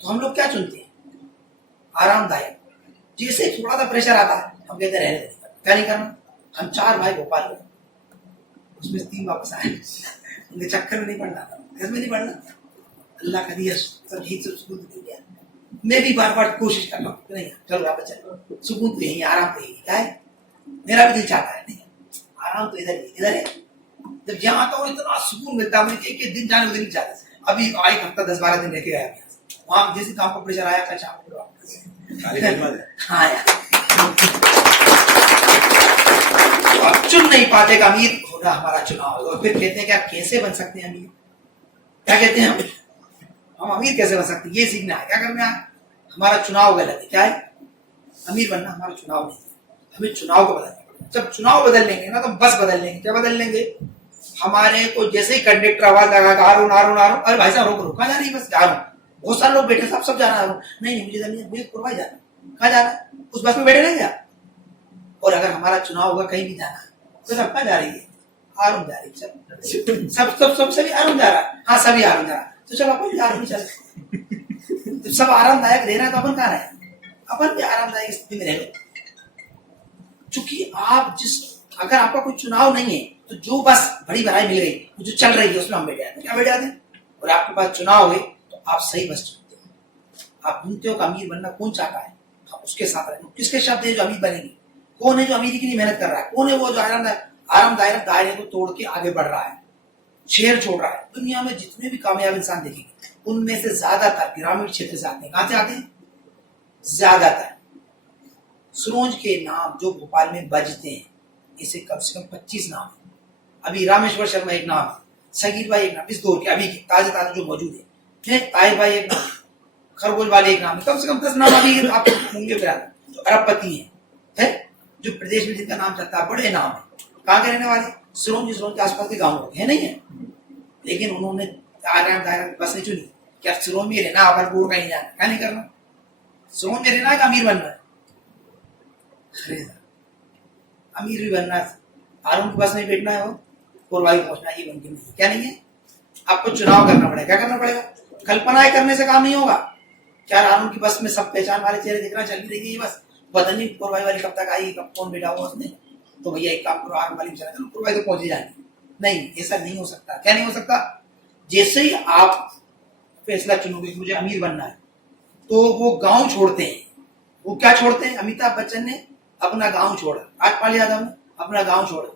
तो हम लोग क्या चुनते हैं? आरामदायक। जैसे थोड़ा सा प्रेशर आता है हम कहते रहने दें, क्या नहीं करना। हम 4 भाई भोपाल में, उसमें 3 वापस आए, उनके चक्कर में नहीं पड़ना था, घर में नहीं पड़ना। अल्लाह का दिया सब ठीक से सुकून दे दिया। मैं भी बार बार कोशिश कर रहा हूँ, नहीं चलो वापस चलो, सुकून तो यही, आराम तो यही। क्या है? मेरा भी दिल चाहता है, नहीं आराम तो इधर ही, इधर है। जब यहाँ आता हूँ इतना सुकून मिलता है मुझे, एक दिन जाने उधर नहीं चाहता। अभी एक हफ्ता 10-12 दिन रह के आया वहां, जैसे काम का प्रेशर आया था शाम को हाँ यार, अब चुन नहीं पाते का अमीर होगा हमारा चुनाव होगा। फिर कहते हैं कि आप कैसे बन सकते हैं अमीर? क्या कहते हैं हम अमीर कैसे बन सकते हैं? ये सीखना है। क्या करना है? हमारा चुनाव गलत है। क्या है? अमीर बनना हमारा चुनाव नहीं है, हमें चुनाव को बदलना पड़ेगा। जब चुनाव बदल लेंगे ना तो बस बदल लेंगे। क्या बदल लेंगे? हमारे को जैसे ही कंडक्टर आवाज लगाएगा आरून आरून आरून, अरे भाई साहब रोक, कहाँ जा रही है? बस जा रहा हूँ। बहुत सारे लोग बैठे, सब जा रहा है। नहीं मुझे जाना है, मुझे कुरवाई जाना। कहाँ जाना है? उस बस में बैठे नहीं जा। और अगर हमारा चुनाव होगा कहीं भी जाना तो सब कहाँ जा रही है? आरून जा रही है। सब सभी आरून जा रहा है। हाँ सभी आरून जा रहा है, तो चलो अपन भी आरून चले। तो सब आरामदायक रहना है तो अपन कहाँ रहे? अपन भी आरामदायक स्थिति में रहे। चूंकि आप अगर आपका कोई चुनाव नहीं है तो जो बस बड़ी भराई मिल गई, जो चल रही है उसमें हम बैठ जाते हैं। क्या बैठ जाते हैं? और आपके पास चुनाव है तो आप सही बस चुनते हैं। आप ढूंढते हो कि अमीर बनना कौन चाहता है, आप उसके साथ रहेंगे। किसके शब्द है जो अमीर बनेंगे? कौन है जो अमीरी के लिए मेहनत कर रहा है? कौन है वो जो आरामदायक दायरे को तोड़ के आगे बढ़ रहा है, शेर छोड़ रहा है? दुनिया में जितने भी कामयाब इंसान देखेंगे उनमें से ज्यादातर ग्रामीण क्षेत्र से आते हैं। कहां से आते हैं? ज्यादातर सुरोंज के नाम जो भोपाल में बजते हैं, इसे कम से कम 25 नाम है। अभी रामेश्वर शर्मा एक नाम है, सगीर भाई एक नाम, इस दौर के अभी के ताजे ताजे जो मौजूद है, ताहिर भाई एक नाम, खरगोश वाले एक नाम है। कम से कम 10 नाम अभी आप होंगे जो अरबपति है, जो प्रदेश में जिनका नाम चलता है, बड़े नाम है। कहाँ के रहने वाले? सुरोंज के आसपास के गाँव है, नहीं है? लेकिन उन्होंने बस नहीं चुनी। क्या सुरोंज में रहना, अमरपुर कहीं जाना? क्या नहीं करना? सुरोंज में रहना है कि अमीर बनना है? अमीर भी बनना है, आरून की बस नहीं बैठना है, वो कोरवाई पहुंचना, ये मुमकिन नहीं है। क्या नहीं है? आपको चुनाव करना पड़ेगा। क्या करना पड़ेगा? कल्पनाएं करने से काम नहीं होगा। क्या आरून की बस में सब पहचान वाले चेहरे दिखना चल रही है? बस पता नहीं कोरवाई वाली कब तक आई, कब कौन बैठा हुआ उसने, तो भैया एक काम करो, आरून वाली में चला जाओ, कोरवाई तो पहुंच ही जाएंगे। नहीं, ऐसा नहीं हो सकता। क्या नहीं हो सकता? जैसे ही आप फैसला चुनोगे मुझे अमीर बनना है, तो वो गांव छोड़ते हैं। वो क्या छोड़ते हैं? अमिताभ बच्चन ने अपना गांव छोड़ा, राजपाल यादव ने अपना गांव छोड़ा,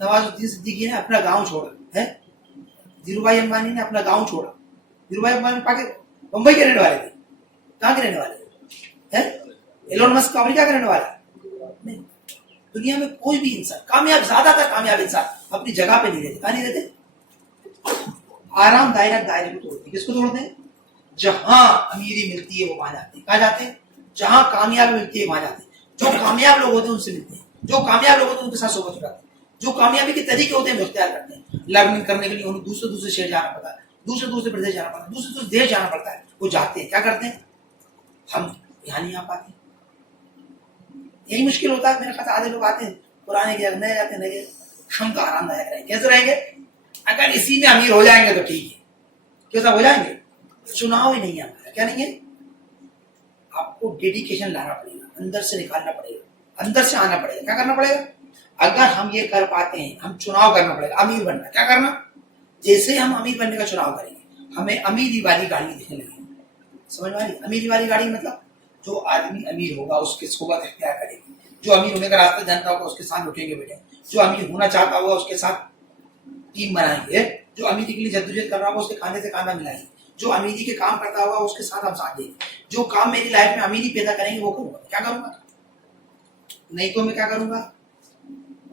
नवाजुद्दीन सिद्दीकी ने अपना गांव छोड़ा है, धीरूभाई अंबानी ने अपना गांव छोड़ा। धीरूभाई अंबानी मुंबई के रहने वाले थे, कहाँ के रहने वाले हैं? एलोन मस्क अमेरिका का रहने वाला नहीं। दुनिया में कोई भी इंसान कामयाब, ज्यादातर कामयाब इंसान अपनी जगह पे नहीं रहते। कहाँ नहीं रहते? आरामदायक दायरे को तोड़ते। किसको तोड़ते हैं? जहां अमीरी मिलती है वो वहां जाते हैं। कहाँ जाते हैं? जहां कामयाबी मिलती है वहां जाते हैं। जो कामयाब लोग होते हैं उनसे मिलते हैं, जो कामयाब लोग होते हैं उनके साथ सोबत उठाते हैं, जो कामयाबी के तरीके होते हैं वो इख्तियार करते हैं। लर्निंग करने के लिए उन्हें दूसरे शहर जाना पड़ता है, दूसरे प्रदेश जाना पड़ता है, दूसरे देश जाना पड़ता है। वो जाते हैं, क्या करते हैं? हम यहाँ नहीं आ पाते, यही मुश्किल होता है। मेरे पास आधे लोग आते हैं पुराने के, नए जाते हैं, नए हम तो आरामदायक रहेंगे। कैसे रहेंगे? अगर इसी में अमीर हो जाएंगे तो ठीक है। कैसा हो जाएंगे? चुनाव ही नहीं है हमारा। क्या नहीं है? आपको डेडिकेशन लाना पड़ेगा, अंदर से निकालना पड़ेगा, अंदर से आना पड़ेगा। क्या करना पड़ेगा? अगर हम ये कर पाते हैं, हम चुनाव करना पड़ेगा अमीर बनना। क्या करना? जैसे हम अमीर बनने का चुनाव करेंगे, हमें अमीरी वाली गाड़ी दिखने लगेगी। समझ में आ रही? अमीरी वाली गाड़ी मतलब जो आदमी अमीर होगा उसके सोबत इख्तियार करेगी, जो अमीर होने का रास्ता जानता होगा उसके साथ उठेंगे बेटे, जो अमीर होना चाहता होगा उसके साथ टीम बनाएंगे, जो अमीरी के लिए जद्दोजहद कर रहा होगा उसके खाने से खाना मिलाएंगे, जो अमीरी के काम करता होगा उसके साथ हम साथ देंगे। जो काम मेरी लाइफ में अमीरी पैदा करेंगे वो करूंगा। क्या करूंगा? नहीं तो मैं क्या करूंगा?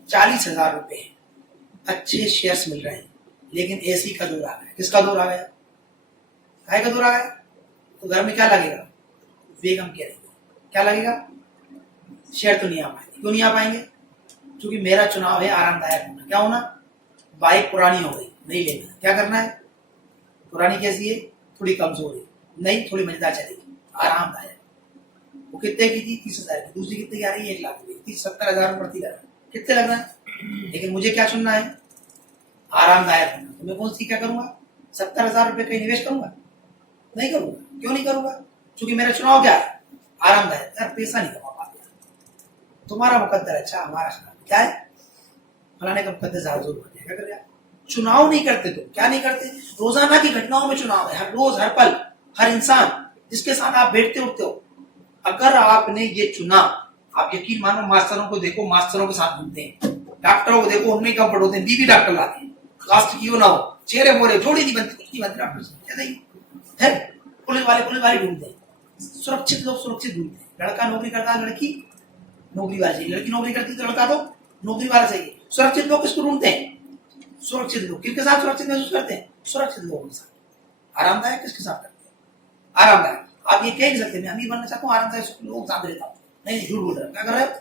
40,000 रुपए अच्छे शेयर्स मिल रहे हैं, लेकिन एसी का दौर आ गया। किसका दौर आ गया? काय का दौर आ गया? तो घर में क्या लगेगा? बेगम के रहेंगे। क्या लगेगा? शेयर तो नहीं आ पाएंगे। क्यों नहीं आ पाएंगे? क्योंकि मेरा चुनाव है आरामदायक होना। क्या होना? बाइक पुरानी हो गई, नहीं लेना। क्या करना है? पुरानी कैसी है? थोड़ी कमजोर है, नहीं थोड़ी मजेदार चलेगी, आरामदायक। वो कितने की थी? 30,000 की। दूसरी कितने की आ रही है? 1 लाख की। 70,000 पड़ती रहा, कितने लग रहा है? लेकिन मुझे क्या चुनना है? आरामदायक होना। तो मैं कौन सी क्या करूंगा? 70,000 रुपए कहीं निवेश करूंगा? नहीं करूंगा। क्यों नहीं करूंगा? क्योंकि मेरा चुनाव क्या है? आरामदायक। यार पैसा नहीं कमा पाते, तुम्हारा मुकद्दर अच्छा, हमारा खराब। क्या है? फलाने का मुकद्दर ज्यादा जोर बढ़ क्या कर रहा? चुनाव नहीं करते तो क्या नहीं करते? रोजाना की घटनाओं में चुनाव है, हर रोज, हर पल, हर इंसान जिसके साथ आप बैठते उठते हो। अगर आपने ये चुना, आप यकीन मानो, मास्टरों को देखो, मास्टरों के साथ घूमते हैं, डॉक्टरों को देखो, उनमें कंफर्ट होते हैं, बीवी डॉक्टर लाते हैं, कास्ट की ना हो, चेहरे मोरे, जोड़ी नहीं बनती, कुछ नहीं बनती डॉक्टर से, है पुलिस वाले ढूंढते हैं, सुरक्षित लोग सुरक्षित ढूंढते हैं। लड़का नौकरी करता है, लड़की नौकरी वाला चाहिए, लड़की नौकरी करती है तो लड़का तो नौकरी वाला चाहिए। सुरक्षित लोग किसको ढूंढते हैं? सुरक्षित लोग। किसके साथ सुरक्षित महसूस करते हैं? सुरक्षित लोगों के साथ। आरामदायक किसके साथ करते हैं? आरामदायक। आप ये कह नहीं सकते मैं अमीर बनना चाहता हूँ, आरामदायक लोगों के साथ रहता हूँ। नहीं, झूठ बोल रहे हो। क्या कर रहे हो?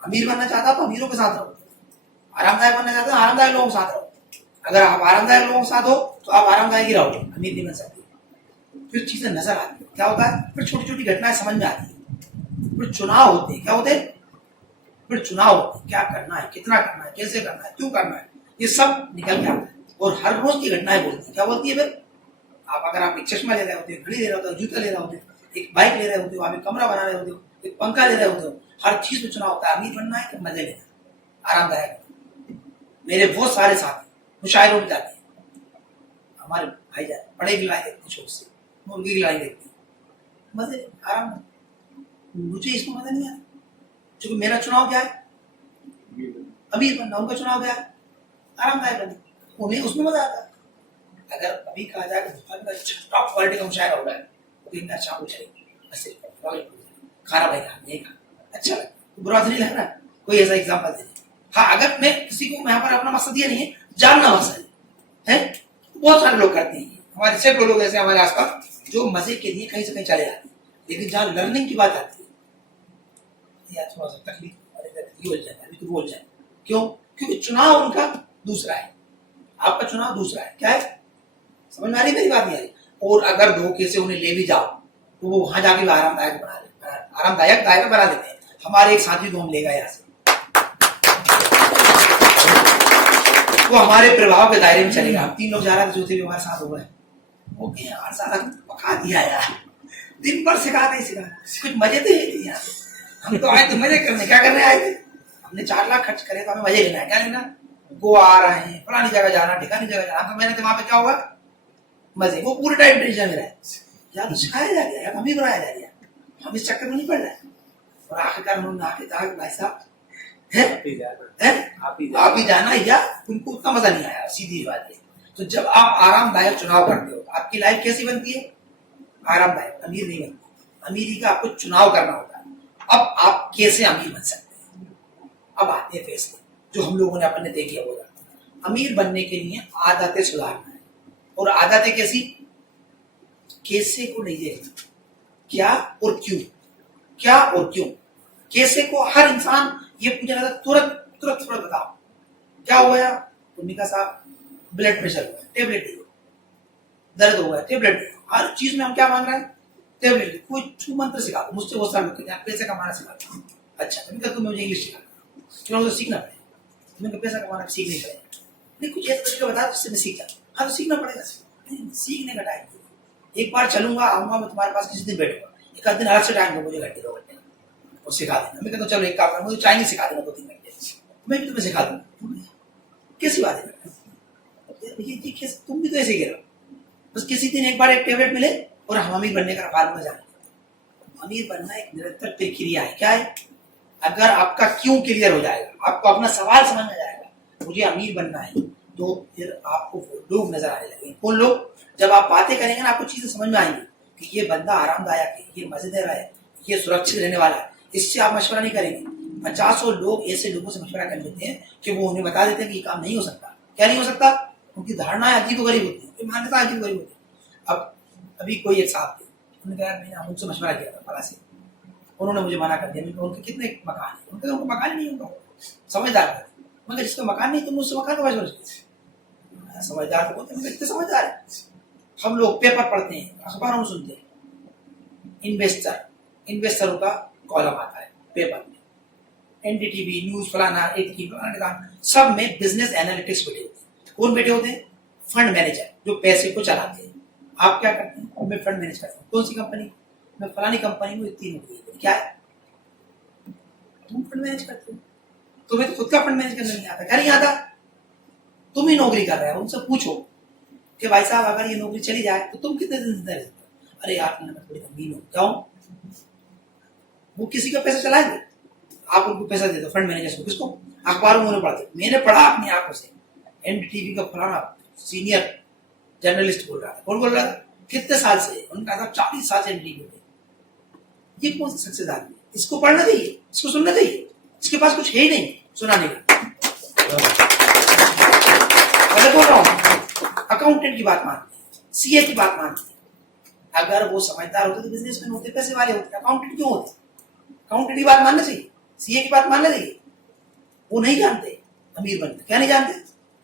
अमीर बनना चाहता तो अमीरों के साथ रहो, आरामदायक बनना चाहते हो आरामदायक लोगों के साथ रहो। अगर आप आरामदायक लोगों के साथ हो तो आप आरामदायक ही रहोगे, अमीर नहीं बन सकते। फिर चीजें नजर आती है, क्या होता है? फिर छोटी छोटी घटनाएं समझ में आती है। फिर चुनाव होते हैं, क्या होते हैं? फिर चुनाव होते हैं, क्या करना है, कितना करना है, कैसे करना है, क्यों करना है, ये सब निकल के आता है। और हर रोज की घटनाएं बोलती है, क्या बोलती है? फिर आप एक चश्मा ले रहे होते हो, घड़ी ले रहे होते हो, जूता ले रहे होते हो, एक बाइक ले रहे होते हो, आप एक कमरा बना रहे होते हो, एक पंखा ले रहे होते हो, हर चीज में चुनाव होता है। अमीर बनना है कि मजे लेना, आरामदायक। मेरे बहुत सारे साथी मुशायरों में जाते हैं, हमारे भाई जाते, बड़े की लड़ाई देखते, शौक से मुर्गी की लड़ाई देखते, मजे, आराम। मुझे इसमें मजा नहीं आता, क्योंकि मेरा चुनाव क्या है? अमीर बनना। उनका चुनाव क्या है? आरामदायक बनना। उन्हें उसमें मजा आता है। अगर अभी कहा जाए टॉप क्वालिटी का मुशायरा हो रहा है तो एक अच्छा पूछेगा, खाना भाई नहीं खा, अच्छा लगता, बुरा तो नहीं लग रहा। कोई ऐसा एग्जाम्पल दे। हाँ, अगर मैं किसी को यहाँ पर अपना मकसद ये नहीं है, जानना मकसद है, बहुत सारे लोग करते हैं। हमारे सैकड़ों लोग ऐसे हमारे आसपास जो मजे के लिए कहीं से कहीं चले जाते हैं, लेकिन जहाँ लर्निंग की बात आती है या थोड़ा सा तकलीफ बोल जाता है, अभी तो बोल जाए। क्यों? क्योंकि चुनाव उनका दूसरा है, आपका चुनाव दूसरा है। क्या है? समझ में आ रही मेरी बात? नहीं आ रही? और अगर धोखे से उन्हें ले भी जाओ तो वो वहां जाके भी आरामदायक दायरा बना देते हैं। हमारे एक साथी को हम ले गए यहाँ से, वो हमारे प्रभाव के दायरे में चलेगा। हम 3 लोग जा रहे थे, चौथे भी हमारे साथ हो गए। ओके यार, सारा पका दिया यार, दिन भर सिखा कुछ मजे तो है यार। हम तो आए थे मजे करने, क्या करने आए थे? हमने 4 लाख खर्च करे तो हमें मजे लेना है। क्या लेना? गोवा आ रहे हैं, फलानी जगह जाना, ठिकानी जगह जाना। तो मैंने तो वहां पे क्या होगा? मजे। वो पूरे टाइम टेंशन में रहे यार, तो सिखाया जा रहा है, हमें बनाया जा रहा है, हम इस चक्कर में नहीं पड़ रहे हैं। और आखिरकार उन्होंने आके कहा भाई साहब आप ही जाना, या उनको उतना मजा नहीं आया। सीधी बात है। तो जब आप आरामदायक चुनाव करते हो तो आपकी लाइफ कैसी बनती है? आरामदायक। अमीर नहीं बनती। अमीरी का आपको चुनाव करना होता है। अब आप कैसे अमीर बन सकते हैं? अब आते हैं फैसले जो हम लोगों ने अपने तय किया होगा। अमीर बनने के लिए आदतें सुधारना है। और आदतें कैसी? कैसे को नहीं देखना, क्या और क्यों, क्या और क्यों। कैसे को हर इंसान ये पूछा जाता, तुरंत बताओ क्या हो गया? उन्हीं साहब ब्लड प्रेशर हुआ, टेबलेट दो, दर्द हो गया, टेबलेट दो। हर चीज में हम क्या मांग रहे हैं? टेबलेट। कोई छू मंत्र सिखा दो। मुझसे बहुत सारे लोग कहते हैं पैसे कमाना सिखा दो। अच्छा, तुम मुझे इंग्लिश सिखा दो, क्यों? तो सीखना पड़ेगा। तुम्हें पैसा कमाना सीख नहीं पड़ेगा, नहीं कुछ ऐसा तरीका बता जिससे मैं सीख जाऊँ। हाँ, तो सीखना पड़ेगा। सीखने का टाइम दो। एक बार चलूंगा, आऊंगा मैं तुम्हारे पास, किसी दिन बैठूंगा, एक आध दिन अलग से टाइम दो मुझे, घंटे 2 घंटे, और सिखा देना। मैं कहता हूँ चलो एक काम कर, मुझे चाइनीज सिखा देना 2-3 घंटे, मैं भी तुम्हें सिखा दूंगा। कैसी बात है? तुम भी तो ऐसे कह रहे हो। बस किसी दिन एक बार एक टेबलेट मिले और हम अमीर बनने का फार्मूला जाने। अमीर बनना एक निरंतर प्रक्रिया है। क्या है? अगर आपका क्यों क्लियर हो जाएगा, आपको अपना सवाल समझ में जाएगा, मुझे अमीर बनना है, तो फिर आपको लोग नजर आने लगेंगे। कौन लोग? जब आप बातें करेंगे ना, आपको चीजें समझ में आएंगी कि ये बंदा आरामदायक है, ये मजेदार है, ये सुरक्षित रहने वाला है। इससे आप मशवरा नहीं करेंगे। 50 लोग ऐसे लोगों से मशवरा कर लेते हैं कि वो उन्हें बता देते हैं कि ये काम नहीं हो सकता। क्या नहीं हो सकता? उनकी धारणाएं अजीब गरीब होती है, मान्यता अजीब गरीब होती है। अब अभी कोई एक साहब थे, उन्होंने कहा मैंने उनसे मशवरा किया था फला से, उन्होंने मुझे मना कर दिया। उनके कितने मकान है? उनके मकान नहीं होगा। समझदार है, मगर जिसका मकान नहीं तुम उससे मकान का मशवरा। समझदार तो बोलते हैं, इतने समझदार है। हम लोग पेपर पढ़ते हैं, अखबारों में सुनते हैं, इन्वेस्टरों का कॉलम आता है पेपर में, एनडीटीवी न्यूज फलाना सब में बिजनेस एनालिटिक्स बैठे होते हैं। कौन बैठे होते हैं? फंड मैनेजर, जो पैसे को चलाते हैं। आप क्या करते हैं? मैं फंड मैनेज करता हूँ। कौन सी कंपनी? मैं फलानी कंपनी में इतनी नौकरी है। क्या है? तुम फंड मैनेज करते हो, तुम्हें तो खुद का फंड मैनेज करना नहीं आता। क्या नहीं आता? तुम ही नौकरी कर रहे हो। उनसे पूछो कि भाई साहब अगर ये नौकरी चली जाए तो तुम कितने दिन जिंदा रह सकते हो? अरे यार मैं थोड़ी अमीन हूँ। क्यों? वो किसी का पैसा चलाएंगे, आप उनको पैसा दे दो फंड मैनेजर्स को। किसको? अखबारों में पढ़ते। मैंने पढ़ा अपनी आंखों से, एनडीटीवी का फलाना सीनियर जर्नलिस्ट बोल रहा था। कौन बोल रहा था? कितने साल से? उन्होंने कहा था 40 साल से एनडीटीवी में। ये कौन सा सक्सेस आदमी? इसको पढ़ना चाहिए, इसको सुनना चाहिए। इसके पास कुछ है ही नहीं सुनाने का। मैं बोल रहा हूँ अकाउंटेंट की बात मानते हैं, सीए की बात मानते हैं। अगर वो समझदार होते तो बिजनेसमैन होते, पैसे वाले होते। अकाउंटेंट क्यों होते? अकाउंटेंट की बात मानना चाहिए, सीए की बात मानना चाहिए। वो नहीं जानते अमीर बनते। क्या नहीं जानते?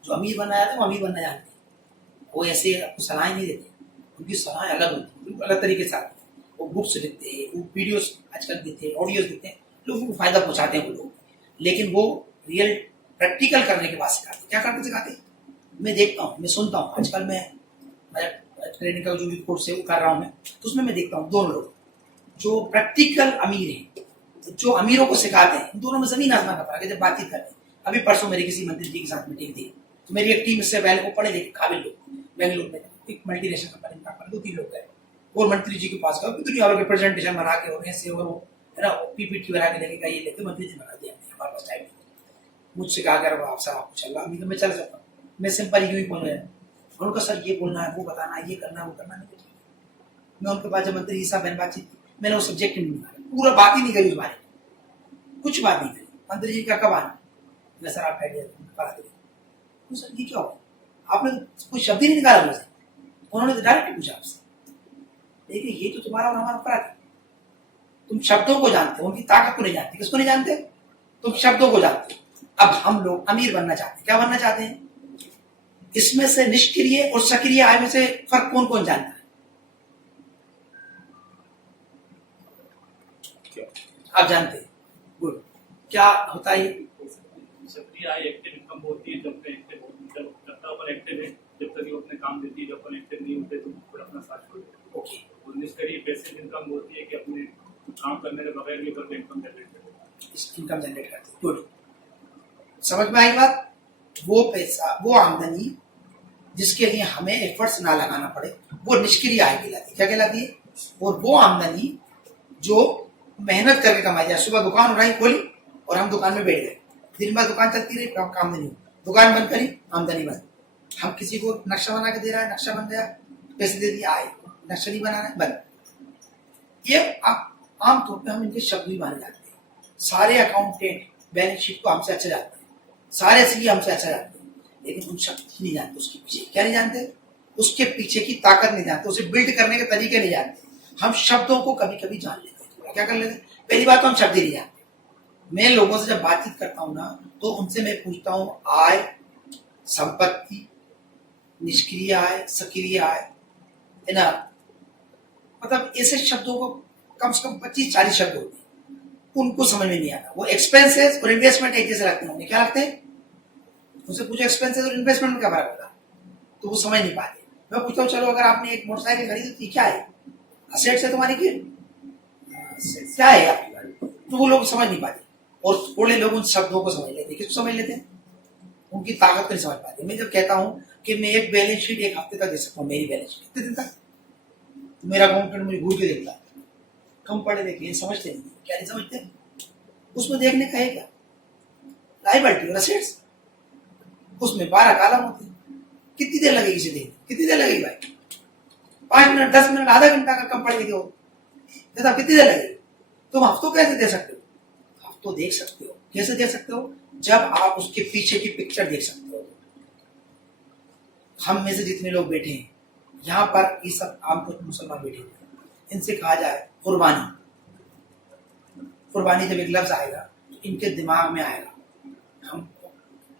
जो अमीर बनना चाहते वो अमीर बनना जानते। वो ऐसे आपको सलाह नहीं देते, उनकी सलाह अलग होती है, अलग तरीके से आती है। वो बुक्स लिखते हैं, वो वीडियोस आजकल देते हैं, ऑडियोज देते हैं, लोगों को फायदा पहुंचाते हैं वो लोग। लेकिन वो रियल प्रैक्टिकल करने के बाद सिखाते। क्या करके सिखाते? मैं देखता हूँ, मैं सुनता हूँ। आजकल मैं ट्रेनिंग का जो भी कोर्स है वो कर रहा हूँ मैं, तो उसमें मैं देखता हूँ दोनों लोग जो प्रैक्टिकल अमीर हैं, जो अमीरों को सिखाते हैं, दोनों में जमीन आसमान का फर्क है। जब बातचीत करते हैं, अभी परसों मेरे किसी मंत्री जी के साथ मीटिंग थी, तो मेरी एक टीम इससे पहले वो पढ़े लिखे काबिल लोग बेंगलुरु में एक मल्टीनेशनल कंपनी में काम करते, 2-3 लोग गए और मंत्री जी के पास गए, दुनिया भर के प्रेजेंटेशन बना के और ऐसे और वो है ना पीपीटी बना के लेके ये लेके मंत्री जी बना दिया। हमारे पास टाइम मुझसे कहा कर आप सर आपको चल रहा, अभी तो मैं चल सकता हूँ, मैं सिंपल यूं ही बोल रहा हूँ। उनका सर ये बोलना है, वो बताना है, ये करना है, वो करना नहीं। मैं उनके पास जब मंत्री जी साहब मैंने बातचीत की, मैंने वो सब्जेक्ट नहीं निकाला, पूरा बात ही नहीं करी उस बारे में, कुछ बात नहीं करी। मंत्री जी का कब आना? मैं सर आप आइडिया करा देंगे। तो सर ये क्या हुआ? आपने कोई शब्द ही नहीं निकाला मुझसे। उन्होंने तो डायरेक्ट पूछा आपसे। देखिए ये तो तुम्हारा और हमारा फर्क है। तुम शब्दों को जानते हो, उनकी ताकत को नहीं जानते। किसको नहीं जानते? तुम शब्दों को जानते हो। अब हम लोग अमीर बनना चाहते हैं। क्या बनना चाहते हैं? इसमें से निष्क्रिय और सक्रिय आय में से फर्क कौन कौन जानता है? आप जानते हैं? गुड। क्या होता है? सक्रिय आय एक्टिव इनकम होती है जब एक्टिव है, जब तक वो अपने काम देती है। जब अपन एक्टिव नहीं होते तो फिर अपना साथ छोड़ देते। ओके। और निष्क्रिय पैसिव इनकम होती है कि अपने काम करने के बगैर भी करके इनकम जनरेट करते। इनकम जनरेट करते हैं। गुड। समझ में आई बात? वो पैसा, वो आमदनी जिसके लिए हमें एफर्ट्स ना लगाना पड़े, वो निष्क्रिय आय कहलाती है। क्या कहलाती है? और वो आमदनी जो मेहनत करके कमाई जाए। सुबह दुकान उठाई खोली और हम दुकान में बैठ गए, दिन भर दुकान चलती रही, आमदनी, दुकान बंद करी, आमदनी बंद। हम किसी को नक्शा बना के दे रहा है, नक्शा बन गया, पैसे दे दिया, आए, नक्शा नहीं बना रहा है, बंद। ये आमतौर पे हम इनके शब्द भी माने जाते हैं। सारे अकाउंटेंट बैलेंस शीट को हमसे अच्छा जानते हैं, सारे सीए हमसे अच्छा जानते हैं, लेकिन उन शब्द ही नहीं जानते। उसके पीछे क्या नहीं जानते? उसके पीछे की ताकत नहीं जानते, उसे बिल्ड करने के तरीके नहीं जानते। हम शब्दों को कभी कभी जान लेते हैं। क्या कर लेते हैं? पहली बात तो हम शब्द ही नहीं जानते। मैं लोगों से जब बातचीत करता हूँ ना, तो उनसे मैं पूछता हूँ आय, संपत्ति, निष्क्रिय आय, सक्रिय आय, है ना, मतलब ऐसे शब्दों को कम से कम 25-40 शब्द होते हैं, उनको समझ में नहीं आता। वो एक्सपेंसेस और इन्वेस्टमेंट एक जैसे लगते हैं। क्या लगते हैं? उनसे पूछो एक्सपेंसेस और इन्वेस्टमेंट में क्या फर्क होता है, तो वो समझ नहीं पाते। मैं पूछता हूँ चलो अगर आपने एक मोटरसाइकिल खरीदी तो क्या है? असेट्स है तुम्हारी की क्या है आपकी गाड़ी? तो वो लोग समझ नहीं पाते। और थोड़े लोग उन शब्दों को समझ लेते हैं। किसको समझ लेते हैं? उनकी ताकत को नहीं समझ पाते। मैं जब कहता हूँ कि मैं एक बैलेंस शीट एक हफ्ते तक दे सकता हूँ, मेरी बैलेंस शीट कितने दिन तक, तो मेरा अकाउंटेंट मुझे घूर के देखता है। कम पढ़े लिखे समझते नहीं। क्या नहीं समझते? उसमें देखने का है क्या? लायबिलिटी और असेट्स, उसमें 12 कॉलम होते हैं। कितनी देर लगेगी इसे देखने? कितनी देर लगेगी भाई? 5 मिनट, 10 मिनट, आधा घंटा का कम पढ़े लिखे हो, कितनी देर लगेगी? तुम हफ्तों कैसे दे सकते हो? हफ्तों देख सकते हो। कैसे देख सकते हो? जब आप उसके पीछे की पिक्चर देख सकते हो। हम में से जितने लोग बैठे हैं यहाँ पर, ये सब आमतौर पर मुसलमान बैठे हैं, इनसे कहा जाए कुर्बानी, कुर्बानी जब एक लफ्ज आएगा तो इनके दिमाग में आएगा हम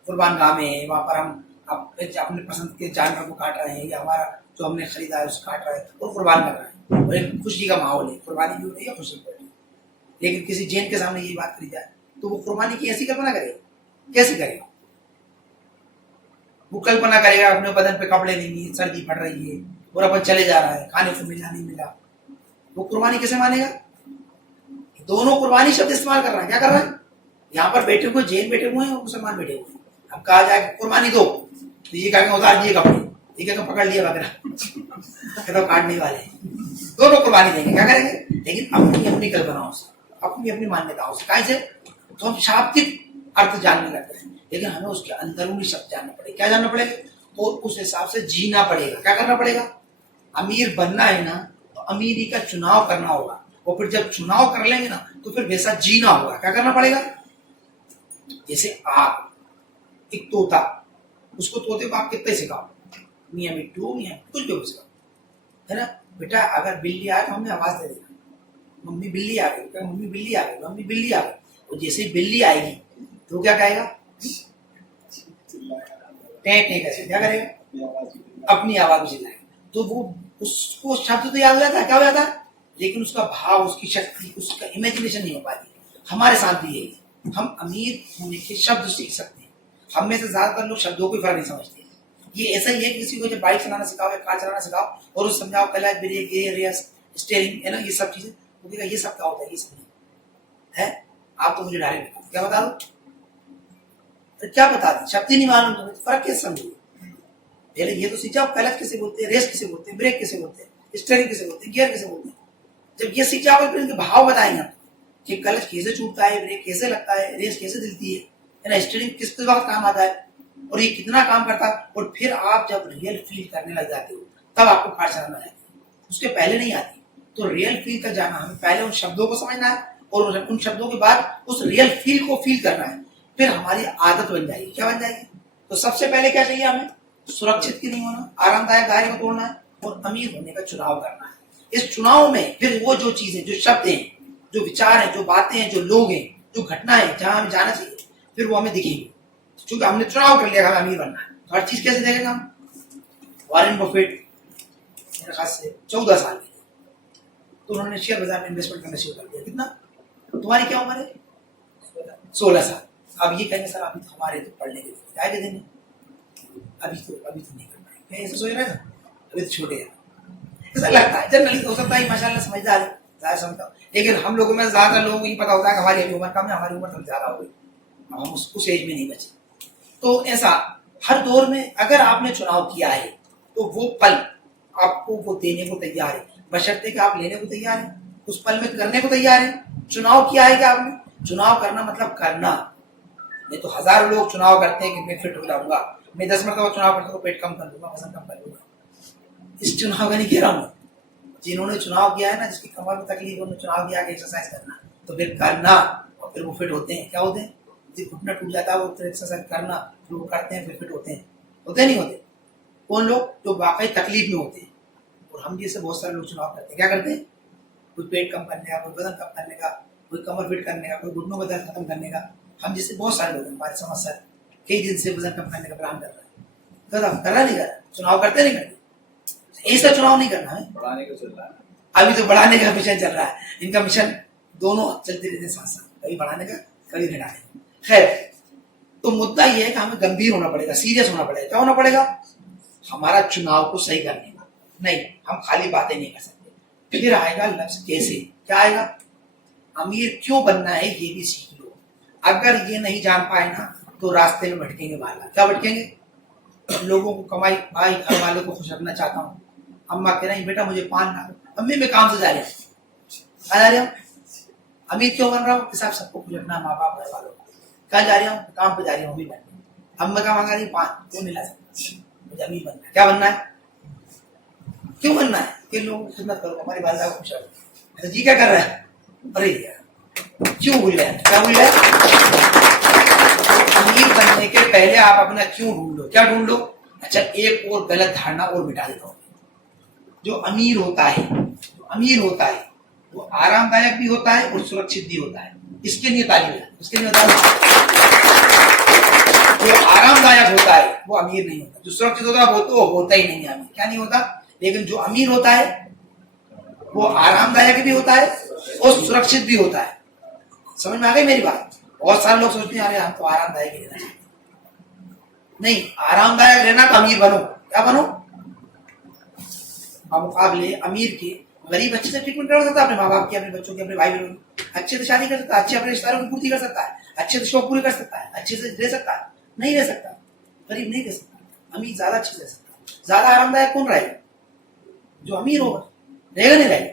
कुर्बान गाह में हैं, वहां पर हम अपने पसंद के जानवर को काट रहे हैं, या हमारा जो हमने खरीदा है उसे काट रहा है और कुर्बान कर रहा है, और एक खुशी का माहौल है, कुर्बानी भी हो रही है, खुशी भी हो रही है। लेकिन किसी जैन के सामने यही बात करी जाए तो वो कुर्बानी की ऐसी कल्पना करेगा, कैसे करेगा? वो कल्पना करेगा अपने बदन पे कपड़े नहीं है, सर्दी पड़ रही है और अपन चले जा रहा है, खाने को मिला नहीं मिला, वो कुर्बानी कैसे मानेगा? दोनों कुर्बानी शब्द इस्तेमाल कर रहा है। क्या कर रहा है? यहाँ पर बैठे हुए जैन बैठे हुए हैं और मुसलमान बैठे हुए हैं। अब कहा जाए कुर्बानी दो तो ये कहेंगे उतार दिए कपड़े, ये कहेंगे पकड़ लिया वगैरह, तो काटने वाले दोनों कुर्बानी देंगे। क्या करेंगे? लेकिन अपनी अपनी कल्पनाओं से, अपनी अपनी मान्यताओं से, कैसे? तो हम शाब्दिक अर्थ जानने लगते हैं, लेकिन हमें उसके अंदरूनी शब्द जानना पड़ेगा। क्या जानना पड़ेगा? और उस हिसाब से जीना पड़ेगा। क्या करना पड़ेगा? अमीर बनना है ना, तो अमीरी का चुनाव करना होगा, और फिर जब चुनाव कर लेंगे ना तो फिर वैसा जीना होगा। क्या करना पड़ेगा? जैसे आप एक तोता, उसको तोते को आप कितने सिखाओ, मियाँ मिट्टू मियाँ कुछ भी सिखाओ, है ना? बेटा अगर बिल्ली आए तो हमें आवाज दे देना, मम्मी बिल्ली आ गई, मम्मी बिल्ली आ गई, मम्मी बिल्ली आ गई। और जैसे ही बिल्ली आएगी तो क्या कहेगा? कैसे क्या करेगा? अपनी आवाज में चिल्लाएगा। तो वो उसको शब्द तो याद हो जाता है, क्या हो जाता है, लेकिन उसका भाव, उसकी शक्ति, उसका इमेजिनेशन नहीं हो पाती। हमारे साथ भी यही, हम अमीर होने के शब्द सीख सकते हैं। हम में से ज्यादातर लोग शब्दों को फर्क नहीं समझते। ये ऐसा ही है, किसी को जब बाइक चलाना सिखाओ या कार चलाना सिखाओ और उसे समझाओ clutch, brake, gear, race, steering, है ना, ये सब चीजें, वो कहेगा ये सब क्या होता है, ये सब नहीं है। आप तो मुझे डायरेक्ट क्या बता दो, तो क्या बता दें, शब्द ही नहीं मालूम, तुम्हें फर्क कैसे समझोगे? पहले ये तो सीख जाओ, क्लच किसे बोलते हैं, रेस किसे बोलते हैं, ब्रेक किसे बोलते हैं, स्टीयरिंग किसे बोलते हैं, गियर किसे बोलते हैं। जब ये सीख जाओगे फिर इनके भाव बताएंगे हम कि क्लच कैसे छूटता है, ब्रेक कैसे लगता है, रेस कैसे दिलती है ना, स्टीयरिंग किस वक्त काम आता है और ये कितना काम करता है। और फिर आप जब रियल फील करने लग जाते हो तब आपको कार चलाना आती है, उसके पहले नहीं आती। तो रियल फील तक जाना, हमें पहले उन शब्दों को समझना है और उन शब्दों के बाद उस रियल फील को फील करना है, फिर हमारी आदत बन जाएगी। क्या बन जाएगी? तो सबसे पहले क्या चाहिए हमें? सुरक्षित की नहीं होना, आरामदायक दायरे को तोड़ना है और अमीर होने का चुनाव करना है। इस चुनाव में फिर वो जो चीजें, जो शब्द हैं, जो विचार हैं, जो बातें हैं, जो लोग हैं, जो घटना है, जहां हमें जाना चाहिए, फिर वो हमें दिखेंगे। क्योंकि हमने चुनाव कर लिया, हमें अमीर बनना है, तो हर चीज कैसे देखेंगे हम? वॉरेन बफेट मेरे ख्याल से 14 साल के, तो उन्होंने शेयर बाजार में इन्वेस्टमेंट करना शुरू कर दिया। कितना? तुम्हारी क्या उम्र है? 16 साल। अब ये कहेंगे सर अभी तो हमारे तो पढ़ने के लिए आए दिन है, अभी तो नहीं कर पाएंगे, ऐसा सोच रहे हैं, अभी तो छोटे हैं, ऐसा लगता है। जनरली हो सकता है माशाल्लाह समझदार है, ज्यादा समझता हूँ, लेकिन हम लोगों में ज्यादातर लोगों को ये पता होता है कि हमारी अभी उम्र कम है, हमारी उम्र थोड़ी ज्यादा हो गई, अब हम उस एज में नहीं बचे। तो ऐसा हर दौर में अगर आपने चुनाव किया है तो वो पल आपको वो देने को तैयार है, बशर्ते कि आप लेने को तैयार है, उस पल में करने को तैयार है। चुनाव किया है कि आपने? चुनाव करना मतलब करना। नहीं तो हजारों लोग चुनाव करते हैं कि मैं फिट हो जाऊंगा, मैं 10 मरतबा चुनाव करता हूँ, पेट कम कर दूंगा, वजन कम कर दूंगा। इस चुनाव का नहीं कह रहा हूँ, जिन्होंने चुनाव किया है ना, जिसकी कमर में तकलीफ, उन्होंने चुनाव किया कि एक्सरसाइज करना, तो फिर करना और फिर वो फिट होते हैं। क्या होते हैं? घुटना टूट जाता है वो तो एक्सरसाइज करना, फिर वो करते हैं, फिर फिट होते हैं। होते नहीं होते? कौन लोग? जो वाकई तकलीफ में होते हैं। और हम जैसे बहुत सारे लोग चुनाव करते हैं, क्या करते हैं? कोई पेट कम करने का, कोई वजन कम करने का, कोई कमर फिट करने का, कोई घुटनों का दर्द खत्म करने का। हम जैसे बहुत सारे लोग हैं, हमारे समझ सर कई दिन से वजन कम करने का प्लान कर रहा है, कर रहा नहीं कर रहा, चुनाव करते नहीं करते, ऐसा चुनाव नहीं करना है, बढ़ाने का चल रहा है, अभी तो बढ़ाने का मिशन चल रहा है। इनका मिशन दोनों चलते रहते हैं साथ साथ, कभी बढ़ाने का, कभी घटाने का। खैर, तो मुद्दा यह है कि हमें गंभीर होना पड़ेगा, सीरियस होना पड़ेगा। क्या होना पड़ेगा? हमारा चुनाव को सही करने का। नहीं, हम खाली बातें नहीं कर सकते। फिर आएगा लक्ष्य कैसे, क्या आएगा? अमीर क्यों बनना है ये भी सीख लो। अगर ये नहीं जान पाए ना तो रास्ते में भटकेंगे। बाला क्या भटकेंगे? लोगों को कमाई, भाई घर वालों को खुश रखना चाहता हूँ, अम्मा कह रही बेटा मुझे 5 लाख, अम्मी मैं काम से जा रही हूँ, अमीर क्यों बन रहा हूँ? किसान सबको खुश रखना, माँ बाप घर वालों को। कहा जा रही हूँ? काम पे जा रही हूँ, अमीर बनने। अम्मा का मांगा नहीं 5, क्यों नहीं ला सकता? मुझे अमीर बनना है। क्या बनना है? क्यों बनना है? कि लोगों की खिदमत करो, हमारी वालिदा को खुश रखो। जी क्या कर रहा है? अरे यार क्यों भूल गया? क्या भूल गया? अमीर बनने के पहले आप अपना क्यों ढूंढ लो। क्या ढूंढ लो? अच्छा, एक और गलत धारणा और मिटा देता हूँ। जो अमीर होता है वो आरामदायक भी होता है और सुरक्षित भी होता है। इसके लिए तालीम है, उसके लिए जो आरामदायक होता है वो अमीर नहीं होता, जो सुरक्षित होता है वो तो होता ही नहीं है अमीर। क्या नहीं होता? लेकिन जो अमीर होता है वो आरामदायक भी होता है और सुरक्षित भी होता है। समझ में आ गई मेरी बात? बहुत सारे लोग सोचते हैं अरे हम तो आरामदायक ही रहना चाहते हैं। नहीं, आरामदायक रहना तो अमीर बनो। क्या बनो? मुकाबले अमीर के गरीब अच्छे से ट्रीटमेंट कर सकता है, अपने माँ बाप की, अपने बच्चों की, अपने भाई बहनों की, अच्छे से शादी कर सकता है, अच्छे अपने रिश्तेदारों की पूर्ति कर सकता है, अच्छे से शौक पूरे कर सकता है, अच्छे से रह सकता है। नहीं रह सकता, गरीब नहीं रह सकता, अमीर ज्यादा अच्छे से रह सकता है। ज्यादा आरामदायक कौन रहेगा? जो अमीर होगा, रहेगा नहीं रहेगा?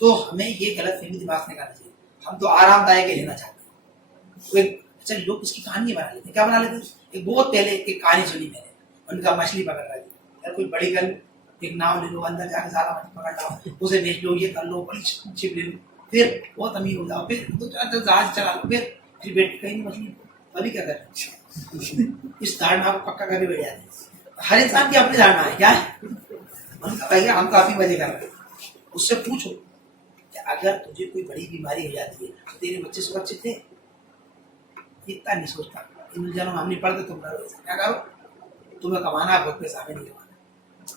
तो हमें ये गलत फहमी दिमाग से निकालना चाहिए, हम तो आरामदायक ही रहना चाहते हैं। तो एक अच्छा लोग इसकी कहानी बना लेते हैं। क्या बना लेते हैं? एक बहुत पहले एक कहानी सुनी मैंने, उनका मछली पकड़ रहा है यार, कोई बड़ी गल एक नाव ले लो, अंदर जाकर ज्यादा मछली पकड़ लाओ, उसे बेच लो, ये कर लो, बड़ी छिप ले लो, फिर बहुत अमीर हो जाओ, फिर दो चार जहाज चला लो, फिर बेच कहीं मछली। अभी क्या कर इस धारणा को पक्का करके बैठ जाते हैं। हर इंसान की अपनी धारणा है। क्या है? उनका भैया हम काफी मजे कर रहे हैं। उससे पूछो कि अगर तुझे कोई बड़ी बीमारी हो जाती है तो तेरे बच्चे सुरक्षित थे? इतना नहीं सोचता। इन जन्म हम नहीं पढ़ते, तुम करो क्या करो, तुम्हें कमाना है, बहुत पैसा हमें नहीं कमाना।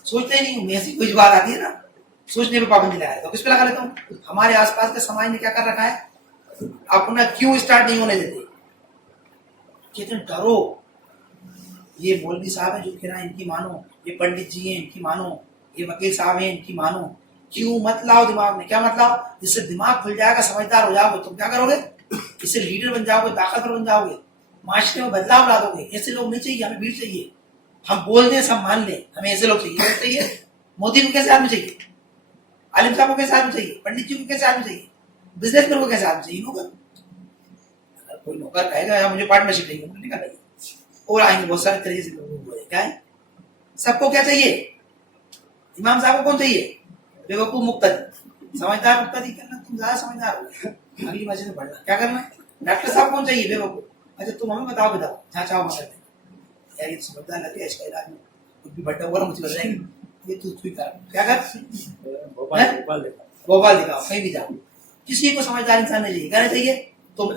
सोचते ही नहीं हूँ। ऐसी कोई बात आती है ना, सोचने पे पाबंदी लगा देता हूँ। किस पे लगा लेता हूँ? हमारे आसपास के समाज ने क्या कर रखा है, अपना क्यों स्टार्ट नहीं होने देते। कहते डरो, ये मौलवी साहब है जो कह रहा है इनकी मानो, ये पंडित जी हैं इनकी मानो, ये वकील साहब हैं इनकी मानो। क्यों मत लाओ दिमाग में। क्या मत लाओ? जिससे दिमाग खुल जाएगा, समझदार हो जाओगे, तुम क्या करोगे? इससे लीडर बन जाओगे, ताकतवर बन जाओगे, माशरे में बदलाव ला दोगे। ऐसे लोग नहीं चाहिए, हमें भीड़ चाहिए। हम बोल दें सब मान लें, हमें ऐसे लोग चाहिए। मोदी को कैसे आदमी चाहिए? आलिम साहब को कैसे आदमी चाहिए? पंडित जी को कैसे आदमी चाहिए? बिजनेसमैन को कैसे आदमी चाहिए? नौकर। अगर कोई नौकर कहेगा यार मुझे पार्टनरशिप चाहिए, नहीं करना चाहिए। और आएंगे बहुत सारे तरीके से लोग। क्या है? सबको क्या चाहिए? इमाम साहब को कौन चाहिए? बेवकूफ मुक्तदी। समझदार मुक्तदी करना, तुम ज्यादा समझदार हो, अगली मस्जिद में पढ़ना। क्या करना? डॉक्टर साहब कौन चाहिए? बेवकूफ। अच्छा तुम हमें बताओ जहाँ चाहो मत करते यार, ये समझदार लगे इसका इलाज में कुछ भी बड्डा हुआ मुझे बताएंगे, ये तू कर। क्या कर? भोपाल दिखाओ, कहीं भी जाओ, किसी को समझदार इंसान नहीं चाहिए। कहना चाहिए तो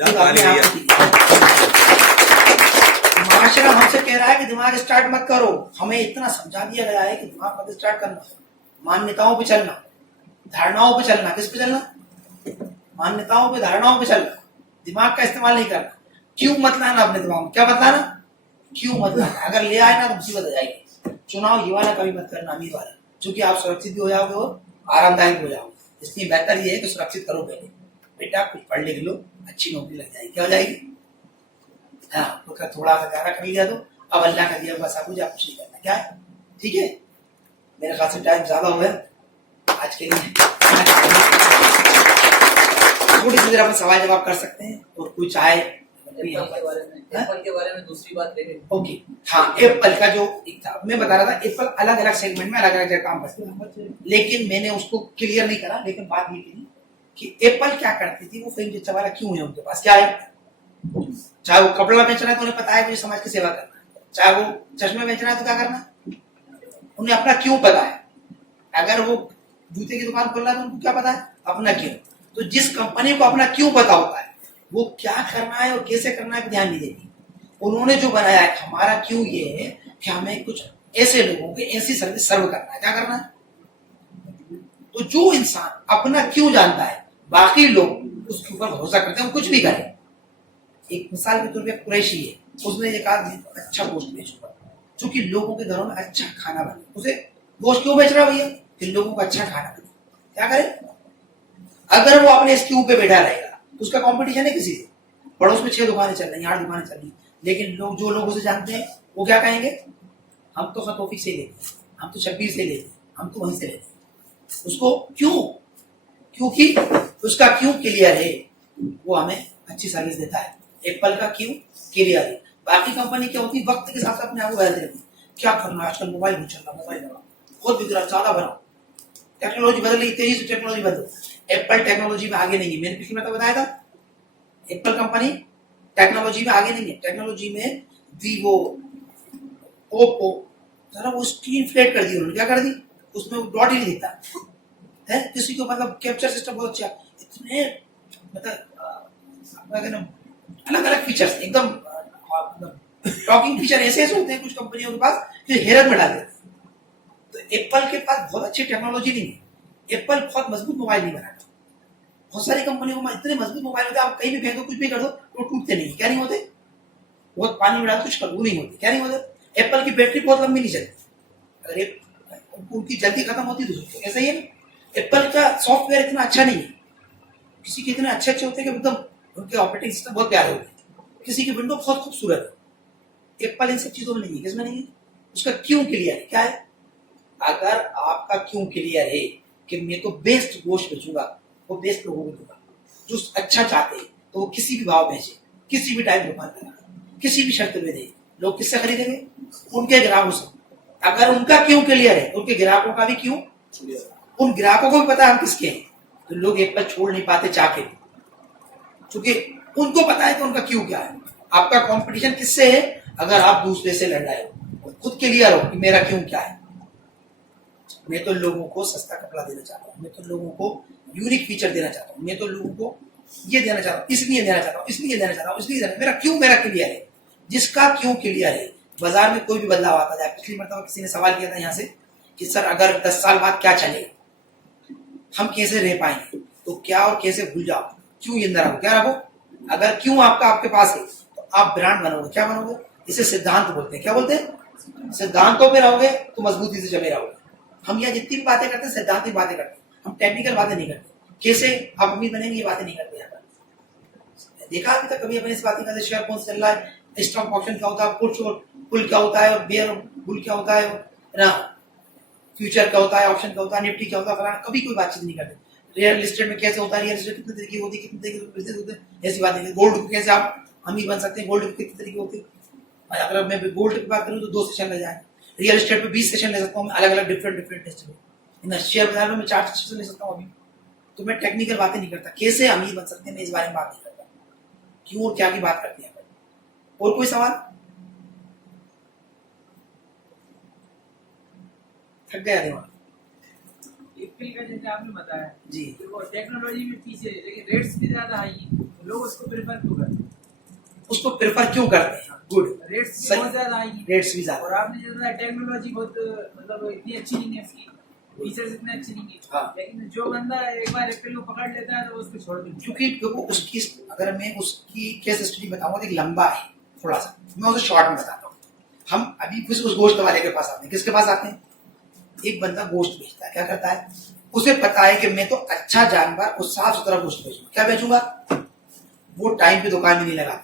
माशरा हमसे कह रहा है कि दिमाग स्टार्ट मत करो। हमें इतना समझा दिया गया है कि दिमाग मत स्टार्ट करना, मान्यताओं पे चलना, धारणाओं पे चलना। किस पे चलना? मान्यताओं पे, धारणाओं पे चलना, दिमाग का इस्तेमाल नहीं करना। क्यों मत लाना अपने दिमाग में। क्या मत लाना? क्यों मत लाना। अगर ले आए ना तो मुसीबत हो जाएगी। चुनाव ये वाला कभी मत करना, अमीर वाला, क्योंकि आप सुरक्षित भी हो जाओगे और आरामदायक हो जाओगे। इसलिए बेहतर ये है कि सुरक्षित करो पहले। बेटा कुछ पढ़ लिख लो, अच्छी नौकरी लग जाएगी। क्या हो जाएगी? हाँ, तो थोड़ा सा ज्यादा कर लिया तो अब अल्लाह का दिया हुआ सब कुछ, आप कुछ नहीं करना। क्या है? ठीक है, मेरे ख्याल से टाइम ज्यादा हो गया आज के लिए। थोड़ी सी देर अपन सवाल जवाब कर सकते हैं, और कोई चाहे एप्पल के बारे में दूसरी बात देखें। ओके। हाँ, एप्पल का जो एक था, मैं बता रहा था, एप्पल अलग अलग सेगमेंट में अलग अलग जगह काम करती है, लेकिन मैंने उसको क्लियर नहीं करा। लेकिन बात ये की कि एप्पल क्या करती थी, वो फिल्म चचा वाला क्यों है उनके पास? क्या है? चाहे वो कपड़ा बेच रहा है तो उन्हें पता है मुझे समाज की सेवा करना, चाहे वो चश्मे बेच रहा है तो क्या करना, उन्हें अपना क्यों पता है। अगर वो जूते की दुकान खोल रहा है तो उनको क्या पता है? अपना क्यों। तो जिस कंपनी को अपना क्यों पता होता है, वो क्या करना है और कैसे करना है ध्यान नहीं देती। उन्होंने जो बनाया है, हमारा क्यों ये है कि हमें कुछ ऐसे लोगों को ऐसी सर्विस सर्व करना है। क्या करना है? तो जो इंसान अपना क्यों जानता है, बाकी लोग उसके ऊपर भरोसा करते हैं, वो कुछ भी करें। एक मिसाल के तौर पर कुरैशी है, उसने एक आदमी अच्छा गोश्त बेचूंगा, चूंकि लोगों के घरों में अच्छा खाना बने। उसे गोश्त क्यों बेच रहा है भैया? कि लोगों को अच्छा खाना बने। क्या करे? अगर वो अपने स्क्यू पे बैठा रहेगा, उसका कंपटीशन है किसी से। पड़ोस में 6 दुकानें चल रही, 8 दुकानें चल रही, लेकिन लोग जो लोग उसे जानते हैं वो क्या कहेंगे? हम तो खतौफी से लेते हैं, हम तो शब्बीर से लेते हैं, हम तो वहीं से लेते हैं। उसको क्यों? क्योंकि उसका क्यों क्लियर है, वो हमें अच्छी सर्विस देता है। एप्पल का क्यों क्लियर है। बाकी कंपनी क्या होती है, वक्त के साथ अपने आप को बदलती रहती है। क्या करना है आजकल? मोबाइल चल रहा, मोबाइल बनाओ, बहुत बिगड़ा, ज्यादा बनाओ। टेक्नोलॉजी बदल रही, तेजी से टेक्नोलॉजी बदल। एप्पल टेक्नोलॉजी में आगे नहीं है। मैंने पिछली बार बताया था, एप्पल कंपनी टेक्नोलॉजी में आगे नहीं है। टेक्नोलॉजी में वीवो, ओप्पो, जरा वो स्क्रीन फ्लैट कर दी उन्होंने। क्या कर दी? उसमें डॉट ही नहीं दिखता है। किसी को मतलब कैप्चर सिस्टम बहुत अच्छा, इतने मतलब अलग अलग फीचर्स, एकदम टॉकिंग फीचर ऐसे ऐसे होते हैं कुछ कंपनियों के पास, जो हैरत में डाल देते हैं। तो एप्पल के पास बहुत अच्छी टेक्नोलॉजी नहीं है। एप्पल बहुत मजबूत मोबाइल नहीं बनाता। बहुत सारी कंपनियों में इतने मजबूत मोबाइल होते हैं, आप कहीं भी फेंक दो, कुछ भी कर दो, वो टूटते नहीं। क्या नहीं होते? बहुत पानी में डाल कुछ कर, वो नहीं होते। क्या नहीं होते? एप्पल की बैटरी बहुत लंबी नहीं चलती, अगर एक उनकी जल्दी खत्म होती है तो ऐसा ही है ना। एप्पल का सॉफ्टवेयर इतना अच्छा नहीं है। किसी के इतने अच्छे होते हैं कि एकदम उनके ऑपरेटिंग सिस्टम बहुत प्यारे होते हैं, किसी की विंडो बहुत खूबसूरत है। एप्पल इन सब चीजों में नहीं है। किसमें नहीं है? उसका क्यों क्लियर है। क्या है? अगर आपका क्यों क्लियर है कि मैं तो बेस्ट गोश्त बेचूंगा, वो बेस्ट लोगों को दूंगा जो अच्छा चाहते हैं, तो वो किसी भी भाव बेचे, किसी भी टाइप दुकान लगा, किसी भी शर्त में दे, लोग किससे खरीदेंगे? उनके ग्राहकों से। अगर उनका क्यों क्लियर है, उनके ग्राहकों का भी क्यों, उन ग्राहकों को भी पता है हम किसके हैं, तो लोग एप्पल छोड़ नहीं पाते चाह के, क्योंकि उनको पता है कि उनका क्यों क्या है। आपका कंपटीशन किससे है? अगर आप दूसरे से लड़ रहे हो, खुद क्लियर हो कि मेरा क्यों क्या है। मैं तो लोगों को सस्ता कपड़ा देना चाहता हूँ, मैं तो लोगों को यूनिक फीचर देना चाहता हूँ, मैं तो लोगों को ये देना चाहता हूँ, इसलिए देना चाहता हूँ, इसलिए देना चाहता हूँ, इसलिए देना, मेरा क्यों, मेरा क्लियर है। जिसका क्यों क्लियर है, बाजार में कोई भी बदलाव आता जाए। पिछली मरतबा किसी ने सवाल किया था यहाँ से कि सर अगर 10 साल बाद क्या चलेगा, हम कैसे रह पाएंगे, तो क्या और कैसे भूल जाओ, क्यों जिंदा रखो, क्या रखो। अगर क्यों आपका आपके पास है तो आप ब्रांड बनोगे। क्या बनोगे? इसे सिद्धांत बोलते हैं। क्या बोलते हैं? सिद्धांतों पे रहोगे तो मजबूती से जमे रहोगे। हम यहाँ जितनी भी बातें करते हैं सिद्धांतिक बातें करते हैं, हम टेक्निकल बातें नहीं करते। कैसे आप अमीर बनेंगे ये बातें नहीं करते यहाँ पर। देखा अभी तक कभी अपने इस बातें का शेयर कौन चल रहा है, स्टॉक ऑप्शन क्या होता है, पुट और पुल क्या होता है, बेयर बुल क्या होता है ना, फ्यूचर क्या होता है, ऑप्शन क्या होता है, निफ्टी क्या होता है, फलाना, कभी कोई बातचीत नहीं करते। रियल एस्टेट में कैसे होता है, रियल एस्टेट कितने तरीके होती है, कितने तरीके के बिजनेस होते हैं, ऐसी बातें नहीं। गोल्ड को कैसे आप अमीर बन सकते हैं, गोल्ड के कितने तरीके होते हैं। अगर मैं गोल्ड की बात करूँ तो 2 सेशन ले जाए, रियल एस्टेट पे 20 सेशन ले सकता हूँ, अलग अलग डिफरेंट टेस्ट में। शेयर बाजार में 4 सेशन ले सकता हूँ अभी। तो मैं टेक्निकल बातें नहीं करता, कैसे अमीर बन सकते हैं मैं इस बारे में बात नहीं करता, क्यों और क्या की बात करते हैं। और कोई सवाल? थक गया दिमाग। एप्पल का जैसे आपने बताया जी, वो टेक्नोलॉजी में पीछे है, लेकिन रेट्स भी ज्यादा हाई है, तो लोग उसको प्रेफर क्यों करते हैं? उसको प्रेफर क्यों करते हैं? गुड, रेट्स भी बहुत ज्यादा हाई है, रेट्स भी ज्यादा। और आपने जैसे बताया टेक्नोलॉजी बहुत मतलब इतनी अच्छी नहीं है, इसकी फीचर्स इतने अच्छे नहीं है। हाँ। लेकिन जो बंदा एक बार एप्पल को पकड़ लेता है तो उसको छोड़ देता है। क्योंकि देखो उसकी, अगर मैं उसकी केस स्टडी बताऊंगा तो लंबा है थोड़ा सा, मैं उसे शॉर्ट में बताता हूँ। हम अभी फिर उस गोश्त वाले के पास आते हैं। किसके पास आते हैं? एक बंदा गोश्त बेचता है, क्या करता है, उसे पता है कि मैं तो अच्छा जानवर और साफ सुथरा गोश्त बेचूंगा। क्या बेचूंगा? वो टाइम पे दुकान में नहीं लगाता।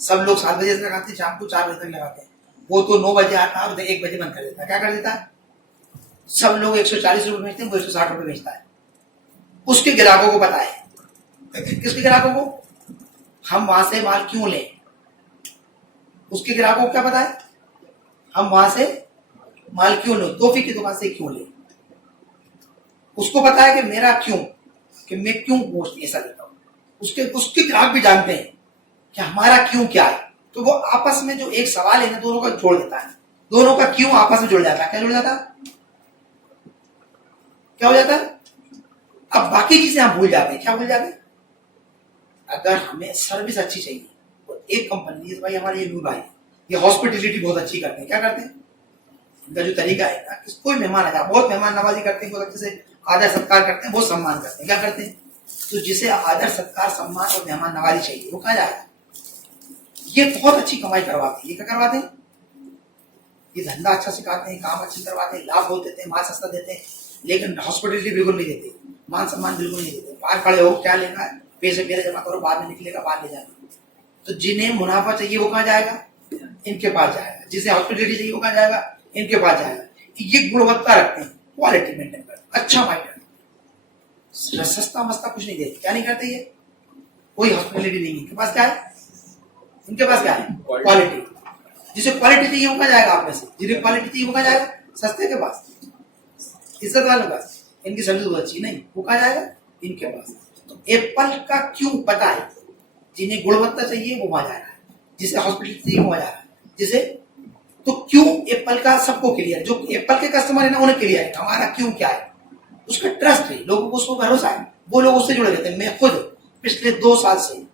सब लोग 7 बजे से लगाते हैं, शाम को 4 बजे तक लगाते हैं। वो तो 9 बजे आता है और 1 बजे बंद कर देता है। क्या कर देता है? सब लोग 140 रुपए बेचते हैं, वो 160 रुपए बेचता है। उसके ग्राहकों को पता है। किसके ग्राहकों को? हम वहां से माल क्यों लें, उसके ग्राहकों को क्या पता है, हम वहां से माल क्यों लें, तोहफे की दुकान से क्यों लें। उसको पता है कि मेरा क्यों, कि मैं क्यों गोश्त ऐसा देता हूं। उसके ग्राहक भी जानते हैं कि हमारा क्यों क्या है। तो वो आपस में जो एक सवाल है ना, दोनों का जोड़ देता है, दोनों का क्यों आपस में जुड़ जाता है। क्या जुड़ जाता है? क्या हो जाता है? अब बाकी चीजें हम भूल जाते हैं। क्या भूल जाते हैं? अगर हमें सर्विस अच्छी चाहिए तो एक कंपनी, भाई हमारे ये भाई ये हॉस्पिटलिटी बहुत अच्छी करते हैं। क्या करते हैं? इनका जो तरीका है ना, कि कोई मेहमान आ जाए, बहुत मेहमान नवाजी करते हैं, बहुत अच्छे से आदर सत्कार करते हैं, बहुत सम्मान करते हैं। क्या करते हैं? तो जिसे आदर सत्कार सम्मान और मेहमान नवाजी चाहिए वो कहाँ जाएगा? ये बहुत अच्छी कमाई करवाते हैं। ये क्या करवाते हैं? ये धंधा अच्छा सिखाते हैं, काम अच्छी करवाते हैं, लाभ बहुत देते हैं, माल सस्ता देते हैं, लेकिन हॉस्पिटलिटी बिल्कुल नहीं देते, मान सम्मान बिल्कुल नहीं देते। बाहर खड़े हो, क्या लेना है, पैसे मेरे जमा करो, बाद में निकलेगा, बाद ले जाना। तो जिन्हें मुनाफा चाहिए वो कहाँ जाएगा? इनके पास जाएगा। जिसे हॉस्पिटलिटी चाहिए वो कहाँ जाएगा? इनके पास जाएगा। ये गुणवत्ता रखते हैं, क्वालिटी मेंटेन करते हैं, अच्छा माइंड रखते हैं, सस्ता मस्ता कुछ नहीं देते। क्या नहीं करते? ये कोई हॉस्पिटलिटी नहीं है। इनके पास क्या है? इनके पास क्या है? क्वालिटी। जिसे क्वालिटी चाहिए वो कहाँ जाएगा? आप में से जिन्हें क्वालिटी चाहिए वो कहाँ जाएगा? सस्ते के पास, इज्जत वाले के पास। इनकी सर्विस बहुत अच्छी नहीं, वो कहाँ जाएगा? इनके पास। तो एप्पल का क्यों पता है, जिन्हें गुणवत्ता चाहिए वो वहां जा रहा है, जिसे हॉस्पिटल चाहिए वो वहां जा रहा है, जिसे तो क्यों एप्पल का सबको क्लियर है। जो एप्पल के कस्टमर है ना उन्हें क्लियर है हमारा क्यों क्या है। उसका ट्रस्ट है, लोगों को उसको भरोसा है, वो लोग उससे जुड़े रहते हैं। मैं खुद पिछले 2 साल से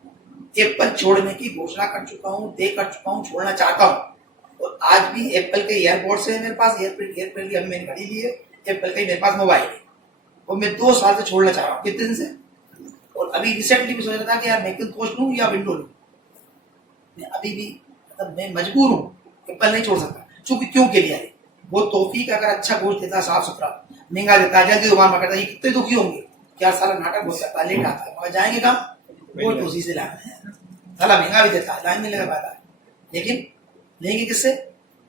एप्पल छोड़ने की घोषणा कर चुका हूँ, तय कर चुका हूँ, छोड़ना चाहता हूँ। और आज भी एप्पल के एयरपोर्ट्स है मेरे पास, एयरपोर्ट की अभी मैंने घड़ी ली है, एप्पल का ही मेरे पास मोबाइल है, और मैं 2 साल से छोड़ना चाह रहा हूँ, कितने दिन से। और अभी रिसेंटली भी सोच रहा था कि यार मैकिंटोश लूँ या विंडो लूँ। मैं अभी भी मतलब मैं मजबूर हूँ, एप्पल नहीं छोड़ सकता। क्योंकि क्यों के लिए वो तौफीक अगर अच्छा गोश्त देता है, साफ सुथरा, महंगा देता है, जल्दी दुकान पकड़ता है, ये कितने दुखी होंगे क्या सारा नाटक हो सकता है, लेट आता है, मगर जाएंगे कहाँ, वो तो उसी से लाना है, साला महंगा भी देता है, लाइन में लगा पाता है, लेकिन लेंगे किससे?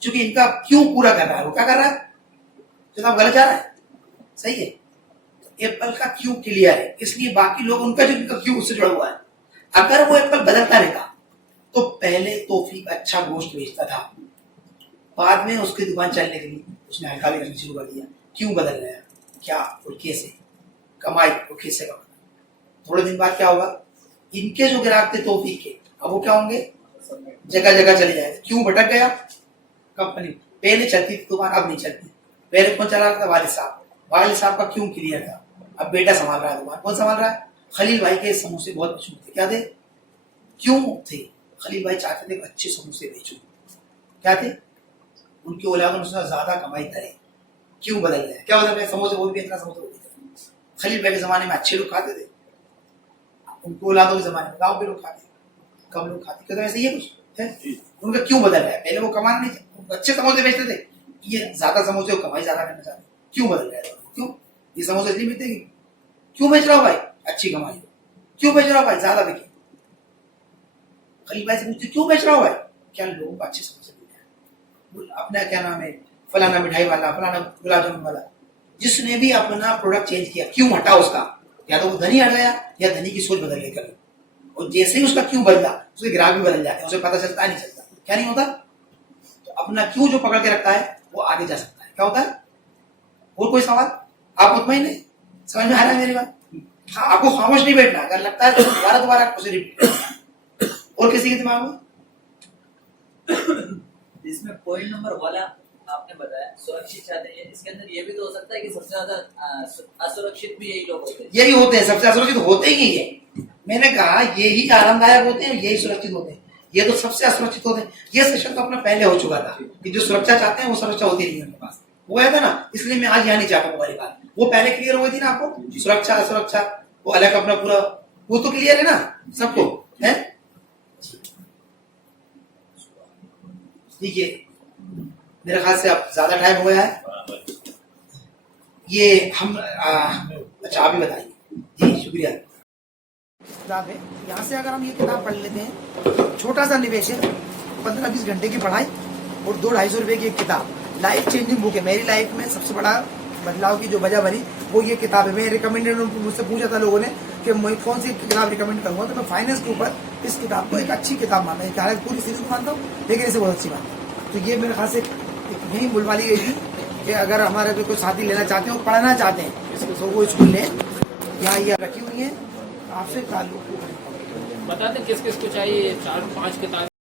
क्योंकि इनका क्यों पूरा कर रहा है, वो क्या कर रहा है, जनाब गलत जा रहा है, सही है। एप्पल का क्यों क्लियर है, इसलिए बाकी लोग उनका जो इनका क्यों उससे जुड़ा हुआ है। अगर वो एप्पल बदलता रहता तो पहले तौफीक अच्छा गोश्त बेचता था, बाद में उसकी दुकान चलने के लिए उसने हल्का भी रखना शुरू कर दिया। क्यों बदल गया, क्या और कैसे कमाई और कैसे कमाई? थोड़े दिन बाद क्या होगा, इनके जो ग्राहक थे तौफीक के, अब वो क्या होंगे, जगह जगह चले जाएंगे। क्यों भटक गया, कंपनी पहले चलती थी दुकान, अब नहीं चलती। पहले कौन चला रहा था, वालिद साहब, वालिद साहब का क्यों क्लियर था, अब बेटा संभाल रहा है दुकान। कौन संभाल रहा है, खलील भाई के समोसे बहुत मशहूर थे, क्या थे, क्यों थे, खलील भाई चाहते थे अच्छे समोसे बेचूं, क्या थे, उनकी औलाद उससे ज्यादा कमाई करे। क्यों बदल गया, क्या बदल गया, समोसे वो भी इतना समोसे हो गए। खलील भाई के जमाने में अच्छे लोग खाते थे, उनकी औलादों के जमाने में गाँव के लोग खाते, कम लोग खाते, क्या ऐसा ही है कुछ है? उनका क्यों बदल गया, पहले वो कमाना नहीं, अच्छे समोसे बेचते थे, ये ज्यादा समोसे कमाई ज्यादा करना चाहते, क्यों बदल गया, क्यों, ये समोसे इसलिए बेचते, क्यों बेच रहा हो भाई, अच्छी कमाई, क्यों बेच रहा हो भाई, ज्यादा बिके। खलील भाई से पूछते क्यों बेच रहा हो भाई, क्या लोगों को अच्छे समोसे मिल जाए, अपना क्या नाम है, फलाना मिठाई वाला, फलाना गुलाब जामुन वाला, जिसने भी अपना प्रोडक्ट चेंज किया, क्यों हटा उसका, या तो वो धनी हट गया या धनी की सोच बदल गई कभी, और जैसे ही उसका क्यों बदला उसके ग्राहक भी बदल जाते हैं, उसे पता चलता नहीं चलता, क्या नहीं होता। तो अपना क्यों जो पकड़ के रखता है वो आगे जा सकता है, क्या होता है। और कोई सवाल, आप मुतमईन है, समझ में आ रहा है मेरी बात, हाँ, आपको खामोश नहीं बैठना, अगर लगता है तो दोबारा उसे रिपीट। और किसी के दिमाग में इसमें पॉइंट नंबर वाला आपने बताया सुरक्षित चाहते हैं, इसके अंदर ये भी तो हो सकता है कि सबसे ज्यादा असुरक्षित भी यही लोग होते हैं, यही होते हैं, सबसे असुरक्षित होते ही है। मैंने कहा यही आरामदायक होते हैं, यही सुरक्षित होते हैं, ये तो सबसे असुरक्षित होते हैं। ये सेशन तो अपना पहले हो चुका था कि जो सुरक्षा चाहते हैं वो सुरक्षा होती नहीं उनके पास, वो है था ना, इसलिए मैं आज यहाँ नहीं चाहता हूँ वाली बात, वो पहले क्लियर हो गई थी ना आपको, सुरक्षा असुरक्षा वो अलग अपना पूरा, वो तो क्लियर है ना सबको, है ठीक है। मेरे ख्याल से अब ज्यादा टाइम हो गया है, ये हम अच्छा आप ही बताइए जी, शुक्रिया। किताब है, यहाँ से अगर हम ये किताब पढ़ लेते हैं, छोटा सा निवेश है, 15-20 घंटे की पढ़ाई और 200-250 रुपए की एक किताब, लाइफ चेंजिंग बुक है। मेरी लाइफ में सबसे बड़ा बदलाव की जो वजह बनी वो ये किताब है। मैं रिकमेंडेड, मुझसे पूछा था लोगों ने कि मैं कौन सी किताब रिकमेंड करूंगा, तो मैं फाइनेंस के ऊपर इस किताब को एक अच्छी किताब माना, हालांकि पूरी सीरीज मानता हूँ लेकिन इसे बहुत अच्छी मानता हूँ। तो ये मेरे ख्याल से यही बुलवाली गई थी कि अगर हमारे कोई साथी लेना चाहते हैं और पढ़ना चाहते हैं तो वो स्कूल लें, यहाँ ये रखी हुई है, आपसे ताल्लुक बता दें किस किस को चाहिए, 4-5 किताब